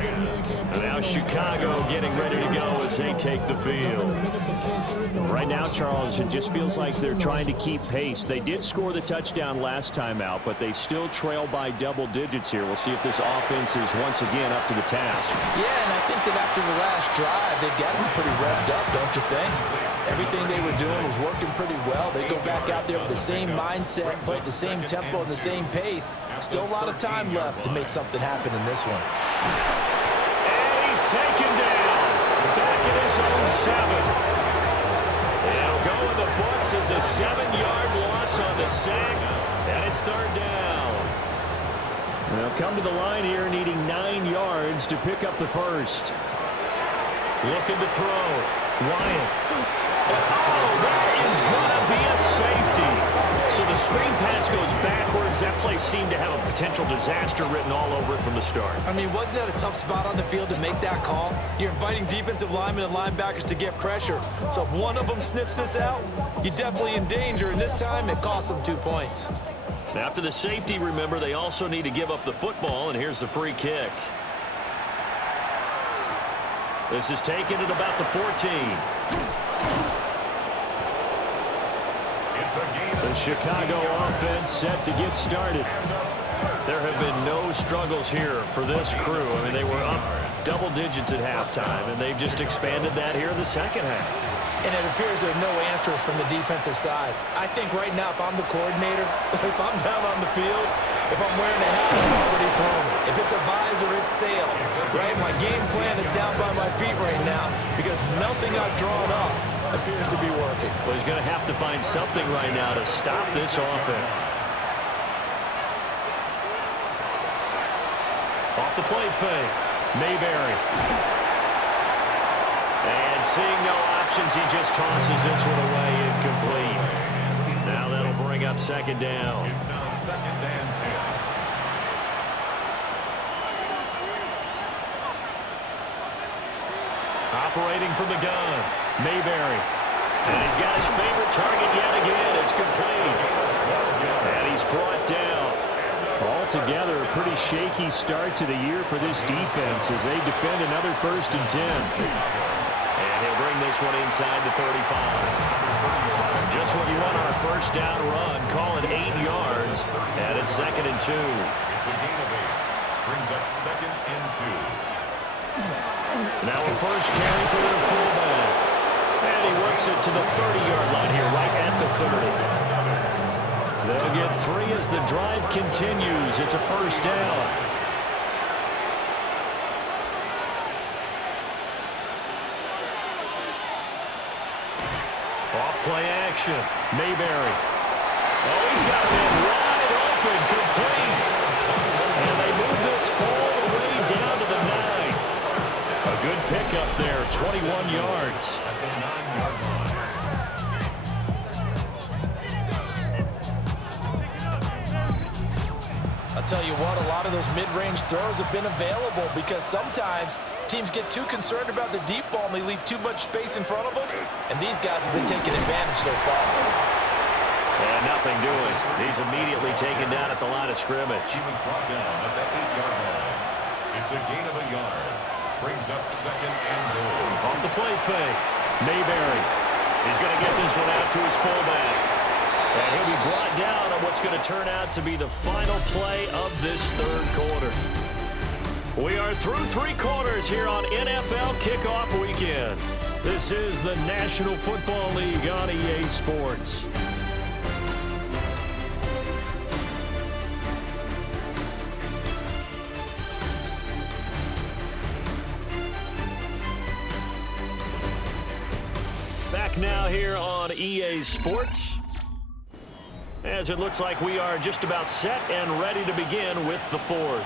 And now Chicago getting ready to go as they take the field. Right now, Charles, it just feels like they're trying to keep pace. They did score the touchdown last time out, but they still trail by double digits here. We'll see if this offense is once again up to the task. Yeah, and I think that after the last drive, they've got to be pretty revved up, don't you think? Everything they were doing was working pretty well. They go back out there with the same mindset, play at the same tempo and the same pace. Still a lot of time left to make something happen in this one. And he's taken down. Back at his own 7. It'll go in the books as a 7-yard loss on the sack, and it's 3rd down. And they'll come to the line here needing 9 yards to pick up the first. Looking to throw. Wyatt. Oh, that screen pass goes backwards. That play seemed to have a potential disaster written all over it from the start. I mean, wasn't that a tough spot on the field to make that call? You're inviting defensive linemen and linebackers to get pressure. So if one of them sniffs this out, you're definitely in danger, and this time it costs them 2 points. After the safety, remember, they also need to give up the football, and here's the free kick. This is taken at about the 14. The Chicago offense set to get started. There have been no struggles here for this crew. I mean, they were up double digits at halftime, and they've just expanded that here in the second half. And it appears there's no answers from the defensive side. I think right now, if I'm the coordinator, if I'm down on the field, if I'm wearing a hat, I'm already throwing it. If it's a visor, it's sail, right? My game plan is down by my feet right now because nothing I've drawn up appears to be working. Well, he's going to have to find something right now to stop this offense. Off the play fake, Mayberry. And seeing no options, he just tosses this one away incomplete. Now that'll bring up second down. It's now second and 10. Operating from the gun, Mayberry. And he's got his favorite target yet again. It's complete. And he's brought down. Altogether, a pretty shaky start to the year for this defense as they defend another 1st and 10. And he'll bring this one inside the 35. Just what you want on a first down run. Call it 8 yards. And it's 2nd and 2. It's a gain of 8. Brings up 2nd and 2. Now a first carry for their fullback. And he works it to the 30-yard line here, right at the 30. They'll get 3 as the drive continues. It's a first down. Off-play action. Mayberry. Oh, he's got it in wide open, complete. And they move this all the way down to the 9. A good pickup there, 21 yards. At the 9-yard line. I'll tell you what, a lot of those mid-range throws have been available because sometimes teams get too concerned about the deep ball and they leave too much space in front of them, and these guys have been taking advantage so far. And nothing doing. He's immediately taken down at the line of scrimmage. He was brought down at the 8-yard line. It's a gain of a yard. Brings up 2nd and goal. Off the play fake, Mayberry. He's going to get this one out to his fullback. And he'll be brought down on what's going to turn out to be the final play of this 3rd quarter. We are through 3 quarters here on NFL Kickoff Weekend. This is the National Football League on EA Sports. Back now here on EA Sports, as it looks like we are just about set and ready to begin with the 4th.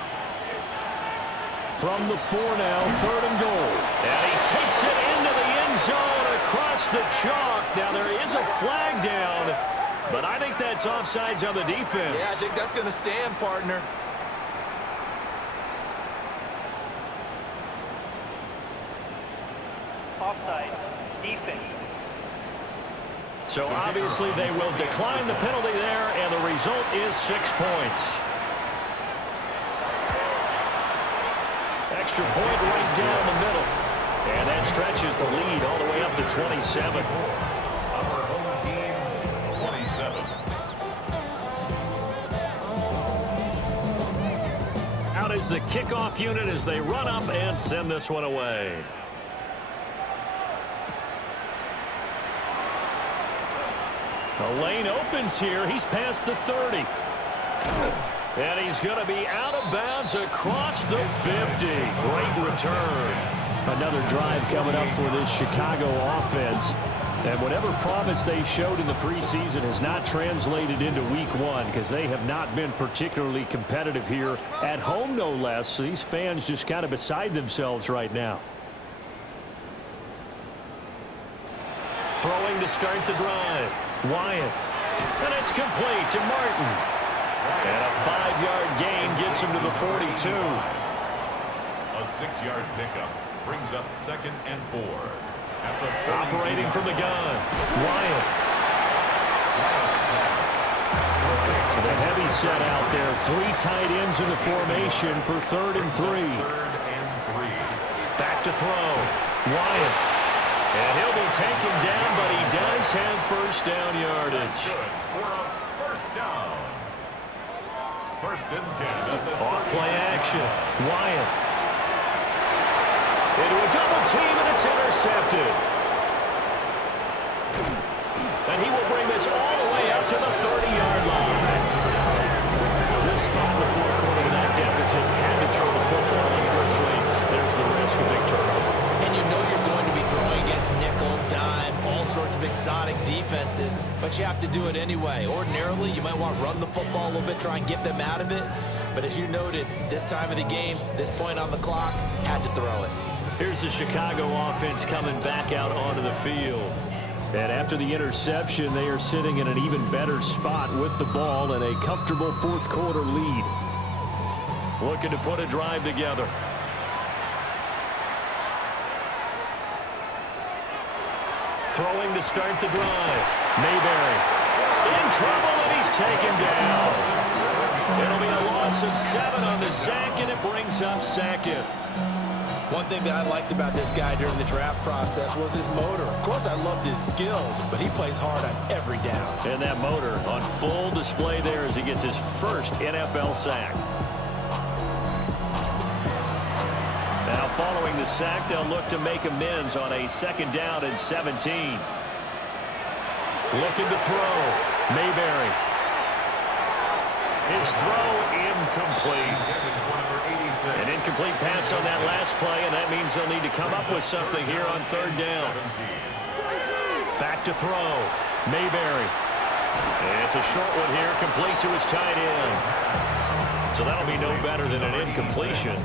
From the 4 now, 3rd and goal. And he takes it into the end zone across the chalk. Now there is a flag down, but I think that's offsides on the defense. Yeah, I think that's going to stand, partner. Offside, defense. So obviously they will decline the penalty there, and the result is 6 points. Extra point right down the middle. And that stretches the lead all the way up to 27. Our home team, 27. Out is the kickoff unit as they run up and send this one away. The lane opens here. He's past the 30. And he's going to be out of bounds across the 50. Great return. Another drive coming up for this Chicago offense. And whatever promise they showed in the preseason has not translated into week 1 because they have not been particularly competitive here at home, no less. So these fans just kind of beside themselves right now. Throwing to start the drive. Wyatt. And it's complete to Martin. And a 5-yard gain gets him to the 42. A 6-yard pickup brings up 2nd and 4. Operating from the gun, Wyatt. The heavy set out there. 3 tight ends in the formation for 3rd and 3. Back to throw. Wyatt. And he'll be taken down, but he does have first down yardage. Good for a first down. 1st and 10. Off play action. Wyatt. Into a double team, and it's intercepted. And he will bring this all the way up to the 30-yard line. This spot in the 4th quarter of that deficit had to throw the football. Unfortunately, there's the risk of big turnover. And you know you're going to be throwing against nickel, dime, all sorts of exotic defenses, but you have to do it anyway. Ordinarily, you might want to run the football a little bit, try and get them out of it. But as you noted, this time of the game, this point on the clock, had to throw it. Here's the Chicago offense coming back out onto the field. And after the interception, they are sitting in an even better spot with the ball and a comfortable 4th quarter lead. Looking to put a drive together. Throwing to start the drive. Mayberry in trouble, and he's taken down. It'll be a loss of 7 on the sack, and it brings up 2nd. One thing that I liked about this guy during the draft process was his motor. Of course, I loved his skills, but he plays hard on every down. And that motor on full display there as he gets his first NFL sack. Now following the sack, they'll look to make amends on a 2nd down and 17. Looking to throw. Mayberry. His throw incomplete. An incomplete pass on that last play, and that means they'll need to come up with something here on 3rd down. Back to throw. Mayberry. And it's a short one here, complete to his tight end. So that'll be no better than an incompletion.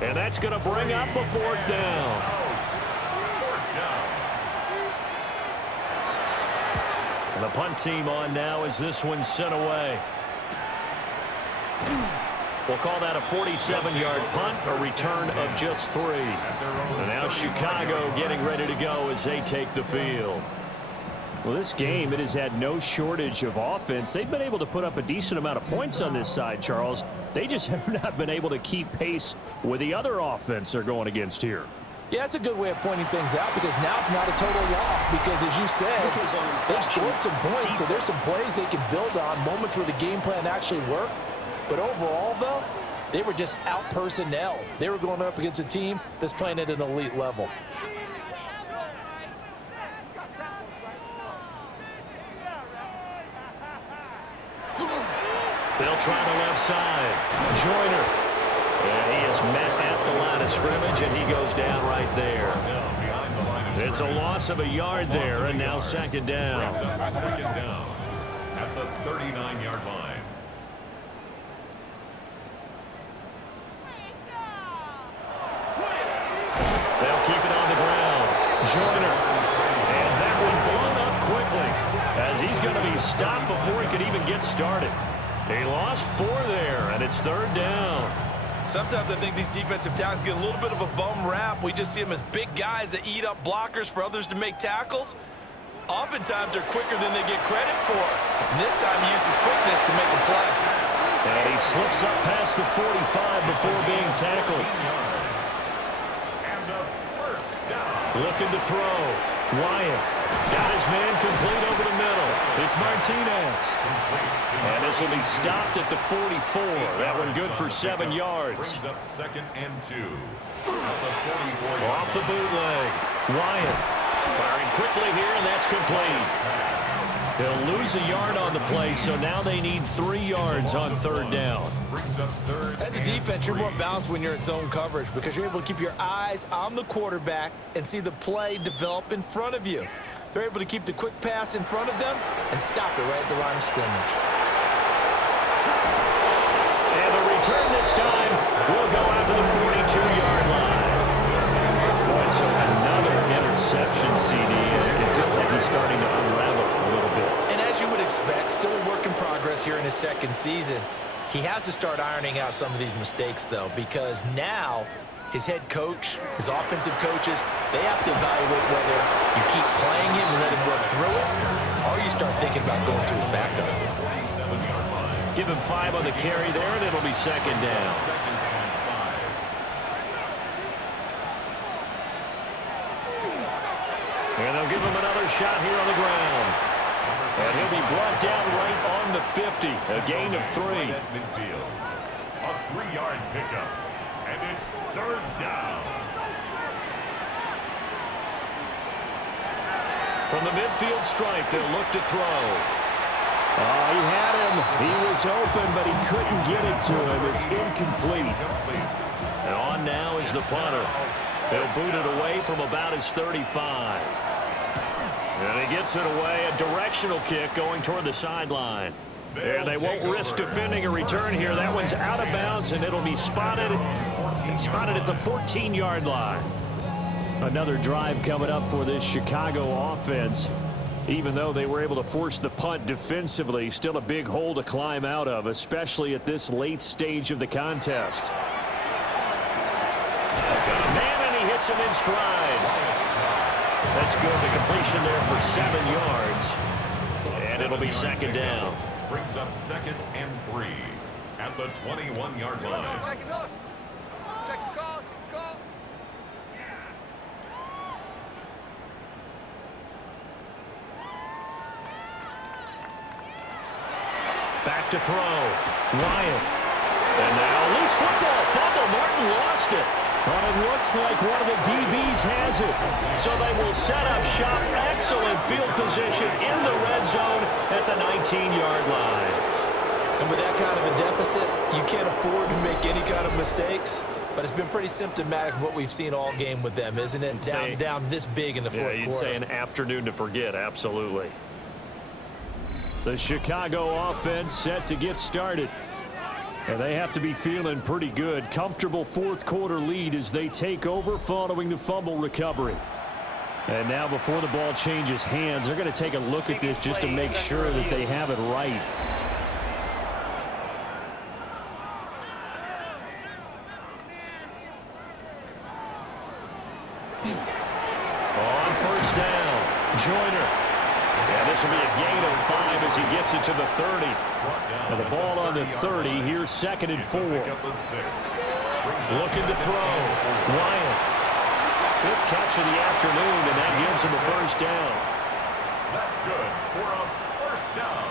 And that's going to bring up a 4th down. And the punt team on now as this one's sent away. We'll call that a 47-yard punt, a return of just 3. And now Chicago getting ready to go as they take the field. Well, this game, it has had no shortage of offense. They've been able to put up a decent amount of points on this side, Charles. They just have not been able to keep pace with the other offense they're going against here. Yeah, that's a good way of pointing things out because now it's not a total loss because, as you said, they've scored some points, so there's some plays they can build on, moments where the game plan actually worked. But overall, though, they were just out personnel. They were going up against a team that's playing at an elite level. They'll try the left side. Joyner. And he is met at the line of scrimmage, and he goes down right there. It's a loss of a yard there, and now 2nd down. 2nd down at the 39-yard line. They'll keep it on the ground. Joyner. And that one blown up quickly as he's going to be stopped before he could even get started. He lost 4 there, and it's 3rd down. Sometimes I think these defensive tackles get a little bit of a bum rap. We just see them as big guys that eat up blockers for others to make tackles. Oftentimes they're quicker than they get credit for. And this time he uses quickness to make a play. And he slips up past the 45 before being tackled. And a first down. Looking to throw. Wyatt got his man complete over the middle. It's Martinez. And this will be stopped at the 44. That one good for 7 yards. Brings up 2nd and 2. At the 44. Off the bootleg. Wyatt firing quickly here, and that's complete. They'll lose a yard on the play, so now they need 3 yards on 3rd down. Brings up 3rd. As a defense, you're more balanced when you're in zone coverage because you're able to keep your eyes on the quarterback and see the play develop in front of you. They're able to keep the quick pass in front of them and stop it right at the line of scrimmage. And the return this time will go out to the 42-yard line. Boy, so another interception, CD. It feels like he's starting to unravel a little bit. And as you would expect, progress here in his second season. He has to start ironing out some of these mistakes, though, because now his head coach, his offensive coaches, they have to evaluate whether you keep playing him and let him work through it, or you start thinking about going to his backup. Give him 5 on the carry there, and it'll be second down. And they'll give him another shot here on the ground. And he'll be brought down right on the 50. A gain of 3. Midfield. A 3-yard pickup. And it's third down. From the midfield stripe, they'll look to throw. Oh, he had him. He was open, but he couldn't get it to him. It's incomplete. And on now is the punter. They'll boot it away from about his 35. And he gets it away. A directional kick going toward the sideline. And they won't risk defending a return here. That one's out of bounds, and it'll be spotted at the 14-yard line. Another drive coming up for this Chicago offense. Even though they were able to force the punt defensively, still a big hole to climb out of, especially at this late stage of the contest. Man, and he hits him in stride. That's good. The completion there for 7 yards. And it'll be second down. Brings up second and 3 at the 21-yard line. Check it out. Check the call. Check the call. Back to throw. Wyatt. And now loose football. Fumble. Martin lost it. But it looks like one of the DBs has it. So they will set up shop. Excellent field position in the red zone at the 19-yard line. And with that kind of a deficit, you can't afford to make any kind of mistakes. But it's been pretty symptomatic of what we've seen all game with them, isn't it? Down this big in the fourth quarter. Yeah, you'd say an afternoon to forget, absolutely. The Chicago offense set to get started. And they have to be feeling pretty good. Comfortable fourth quarter lead as they take over following the fumble recovery. And now before the ball changes hands, they're going to take a look at this just to make sure that they have it right. On first down, Joyner. Yeah, this will be a gain of 5 as he gets it to the 30. And the ball on the 30, here's second and 4. Looking to throw. Wyatt. 5th catch of the afternoon, and that gives him a first down. That's good for a first down.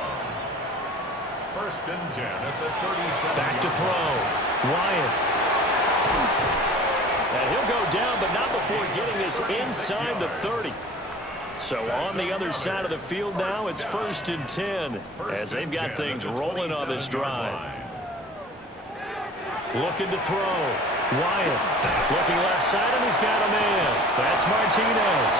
First and 10 at the 37. Back to throw. Wyatt. And he'll go down, but not before getting this inside the 30. So on the other side of the field now, it's first and 10 as they've got things rolling on this drive. Looking to throw. Wyatt looking left side, and he's got a man. That's Martinez.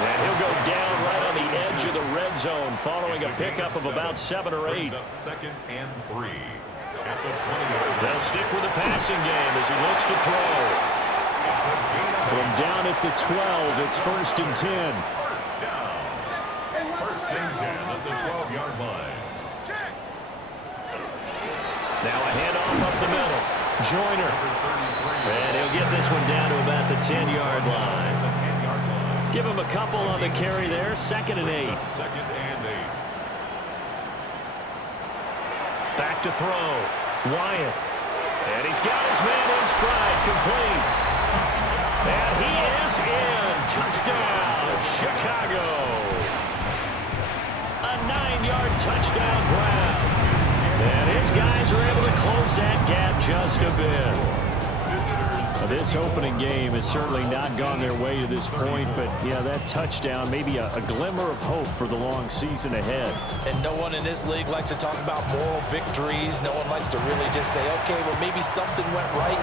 And he'll go down right on the edge of the red zone following a pickup of about 7 or 8. Second and 3 at the 20. They'll stick with the passing game as he looks to throw. From down at the 12, it's first and 10. First down. First and 10 at the 12-yard line. Now a handoff up the middle. Joyner. And he'll get this one down to about the 10-yard line. Give him a couple on the carry there. Second and 8. Second and 8. Back to throw. Wyatt. And he's got his man in stride. Complete. And he is in. Touchdown, Chicago. A 9-yard touchdown grab. And his guys are able to close that gap just a bit. This opening game has certainly not gone their way to this point, but yeah, that touchdown, maybe a glimmer of hope for the long season ahead. And no one in this league likes to talk about moral victories. No one likes to really just say, okay, well, maybe something went right.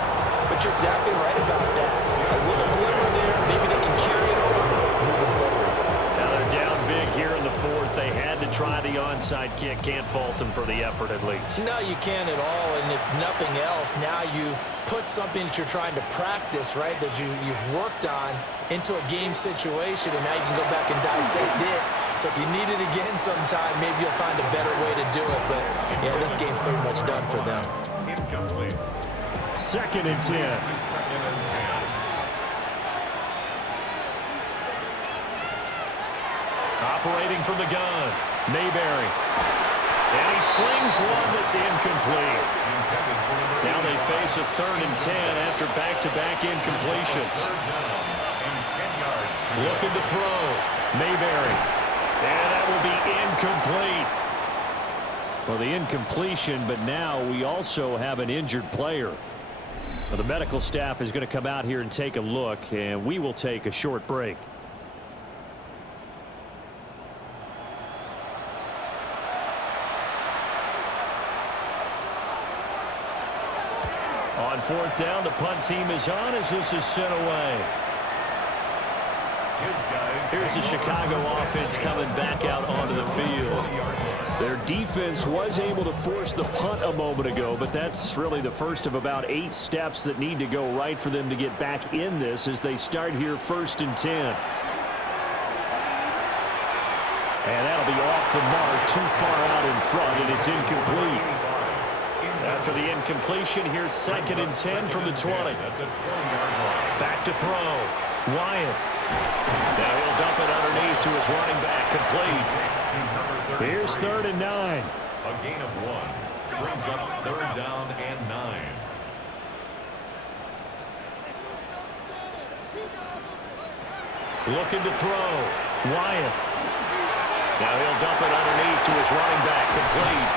But you're exactly right about that. A little glimmer there, maybe they can carry it over moving forward. Now they're down big here in the fourth. They had to try the onside kick. Can't fault them for the effort at least. No, you can't at all. And if nothing else, now you've put something that you're trying to practice, right, that you've worked on into a game situation, and now you can go back and dissect it So if you need it again sometime, maybe you'll find a better way to do it. But, yeah, this game's pretty much done for them. Incomplete. 2nd and 10. Second and 10. Operating from the gun, Mayberry. And he slings one that's incomplete. Now they face a 3rd and 10 after back-to-back incompletions. Looking to throw, Mayberry. And that will be incomplete. Well, the incompletion, but now we also have an injured player. Well, the medical staff is going to come out here and take a look, and we will take a short break. On 4th down, the punt team is on as this is sent away. Here's the Chicago offense coming back out onto the field. Their defense was able to force the punt a moment ago, but that's really the first of about 8 steps that need to go right for them to get back in this as they start here 1st and 10. And that'll be off the mark, too far out in front, and it's incomplete. After the incompletion, here's 2nd and 10 from the 20. Back to throw. Wyatt. Now he'll dump it underneath to his running back, complete. Here's 3rd and 9. A gain of 1. Brings up 3rd down and 9. Looking to throw. Wyatt. Now he'll dump it underneath to his running back, complete.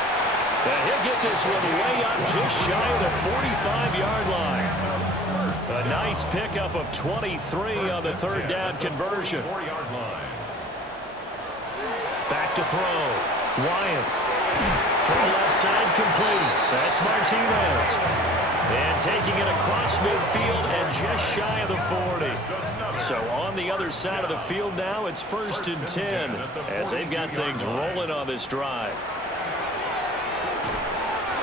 And he'll get this one way up just shy of the 45-yard line. A nice pickup of 23 on the 3rd down conversion. Back to throw. Wyatt. Throw left side, complete. That's Martinez. And taking it across midfield and just shy of the 40. So on the other side of the field now, it's 1st and 10 as they've got things rolling on this drive.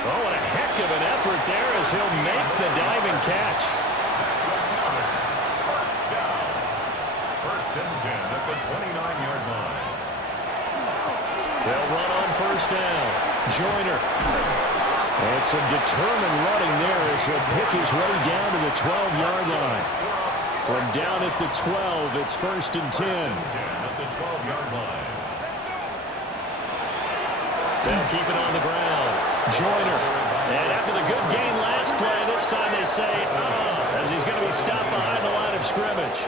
Oh, what a heck of an effort there as he'll make the diving catch. 1st and 10 at the 29-yard line. They'll run on 1st down. Joyner. And some determined running there as he'll pick his way down to the 12-yard line. From down at the 12, it's 1st and 10. At the 12-yard line. They'll keep it on the ground. Joyner. And after the good game last play, this time they say, as he's going to be stopped behind the line of scrimmage.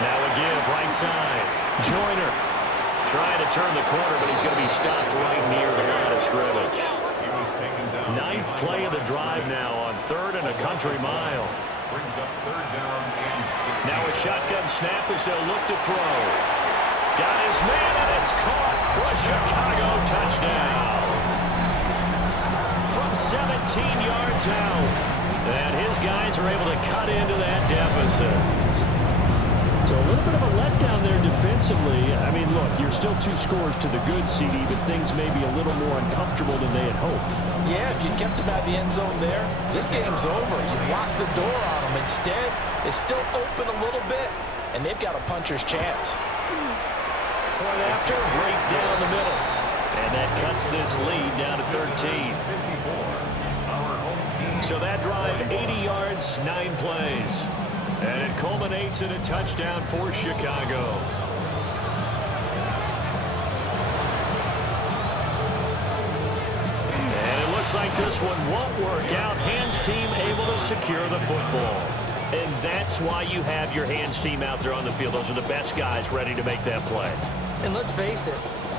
Now a give, right side. Joyner trying to turn the corner, but he's going to be stopped right near the line of scrimmage. He was taken down. 9th play of the drive now on 3rd and a country mile. Brings up 3rd down and 16. Now a shotgun snap as they'll look to throw. Got his man, and it's caught for a Chicago touchdown. From 17 yards out. And his guys are able to cut into that deficit. So a little bit of a letdown there defensively. I mean, look, you're still 2 scores to the good, CD, but things may be a little more uncomfortable than they had hoped. Yeah, if you kept them out of the end zone there, this game's over. You've locked the door on them. Instead, it's still open a little bit, and they've got a puncher's chance. Point after, right down the middle. And that cuts this lead down to 13. So that drive, 80 yards, 9 plays. And it culminates in a touchdown for Chicago. And it looks like this one won't work out. Hands team able to secure the football. And that's why you have your hands team out there on the field. Those are the best guys ready to make that play. And let's face it,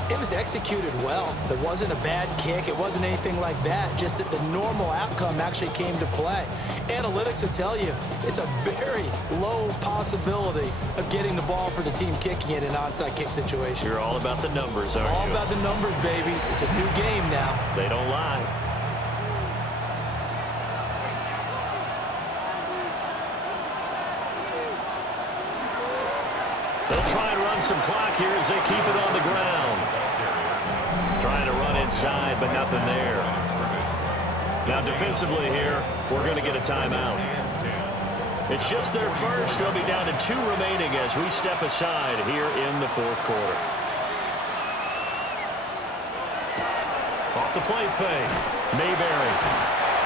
it was executed well. There wasn't a bad kick. It wasn't anything like that. Just that the normal outcome actually came to play. Analytics will tell you it's a very low possibility of getting the ball for the team kicking it in an onside kick situation. You're all about the numbers, aren't you? All about the numbers, baby. It's a new game now. They don't lie. They'll try and run some clock here as they keep it on the ground. Trying to run inside, but nothing there. Now defensively here, we're going to get a timeout. It's just their first. They'll be down to 2 remaining as we step aside here in the fourth quarter. Off the play fake. Mayberry.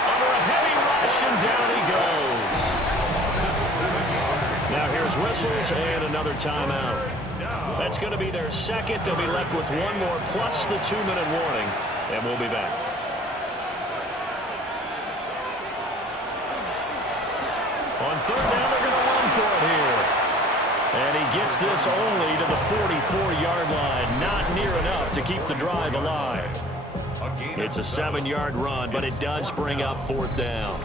Under a heavy rush, and down he goes. Now here's whistles and another timeout. That's going to be their second. They'll be left with 1 more plus the 2-minute warning, and we'll be back. On third down, they're going to run for it here. And he gets this only to the 44-yard line. Not near enough to keep the drive alive. It's a 7-yard run, but it does bring up fourth down.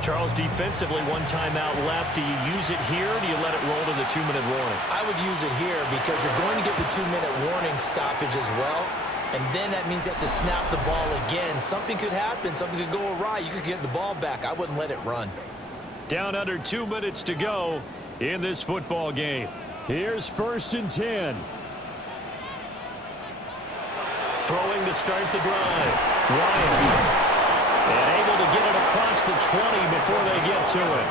Charles, defensively, 1 timeout left. Do you use it here, or do you let it roll to the 2-minute warning? I would use it here because you're going to get the 2-minute warning stoppage as well. And then that means you have to snap the ball again. Something could happen. Something could go awry. You could get the ball back. I wouldn't let it run. Down under 2 minutes to go in this football game. Here's 1st and 10. Throwing to start the drive. Wyatt. And able to get it across the 20 before they get to it.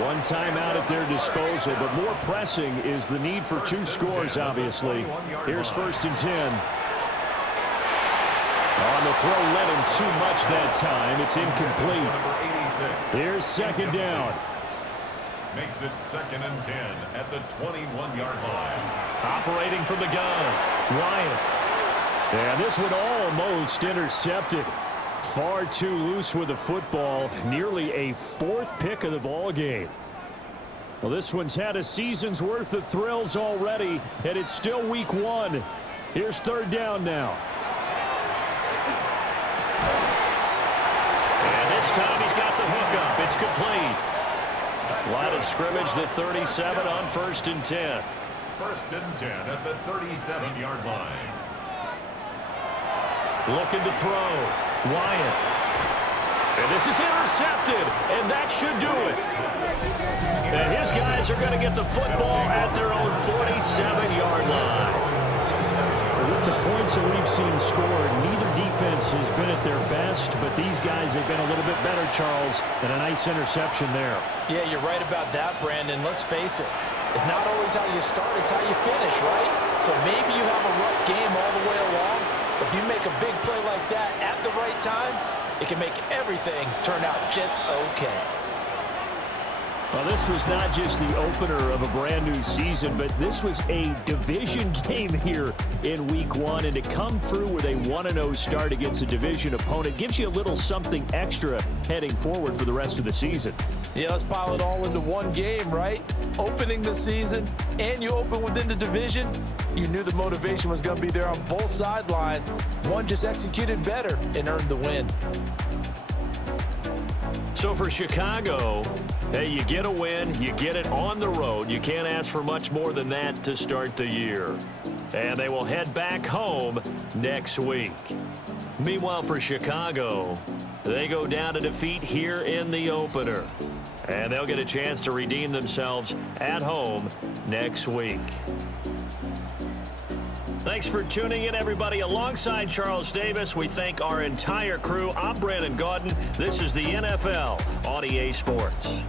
1 timeout at their disposal, but more pressing is the need for 2 scores, obviously. Here's 1st and 10. On the throw, led him too much that time. It's incomplete. Here's 2nd down. Makes it 2nd and 10 at the 21-yard line. Operating from the gun. Wyatt. And this one almost intercepted. Far too loose with the football. Nearly a 4th pick of the ball game. Well, this one's had a season's worth of thrills already, and it's still week 1. Here's 3rd down now. And this time he's got the hook up. It's complete. Line of scrimmage, the 37 on 1st and 10. 1st and 10 at the 37-yard line. Looking to throw. Wyatt. And this is intercepted, and that should do it. And his guys are going to get the football at their own 47-yard line. With the points that we've seen scored, neither defense has been at their best, but these guys have been a little bit better, Charles, and a nice interception there. Yeah, you're right about that, Brandon. Let's face it. It's not always how you start, it's how you finish, right? So maybe you have a rough game all the way along. If you make a big play like that at the right time, it can make everything turn out just okay. Well, this was not just the opener of a brand new season, but this was a division game here in week 1. And to come through with a 1-0 start against a division opponent gives you a little something extra heading forward for the rest of the season. Yeah, let's pile it all into one game, right? Opening the season, and you open within the division. You knew the motivation was going to be there on both sidelines. One just executed better and earned the win. So for Chicago, hey, you get a win, you get it on the road. You can't ask for much more than that to start the year. And they will head back home next week. Meanwhile, for Chicago, they go down to defeat here in the opener. And they'll get a chance to redeem themselves at home next week. Thanks for tuning in, everybody. Alongside Charles Davis, we thank our entire crew. I'm Brandon Gaudin. This is the NFL on EA Sports.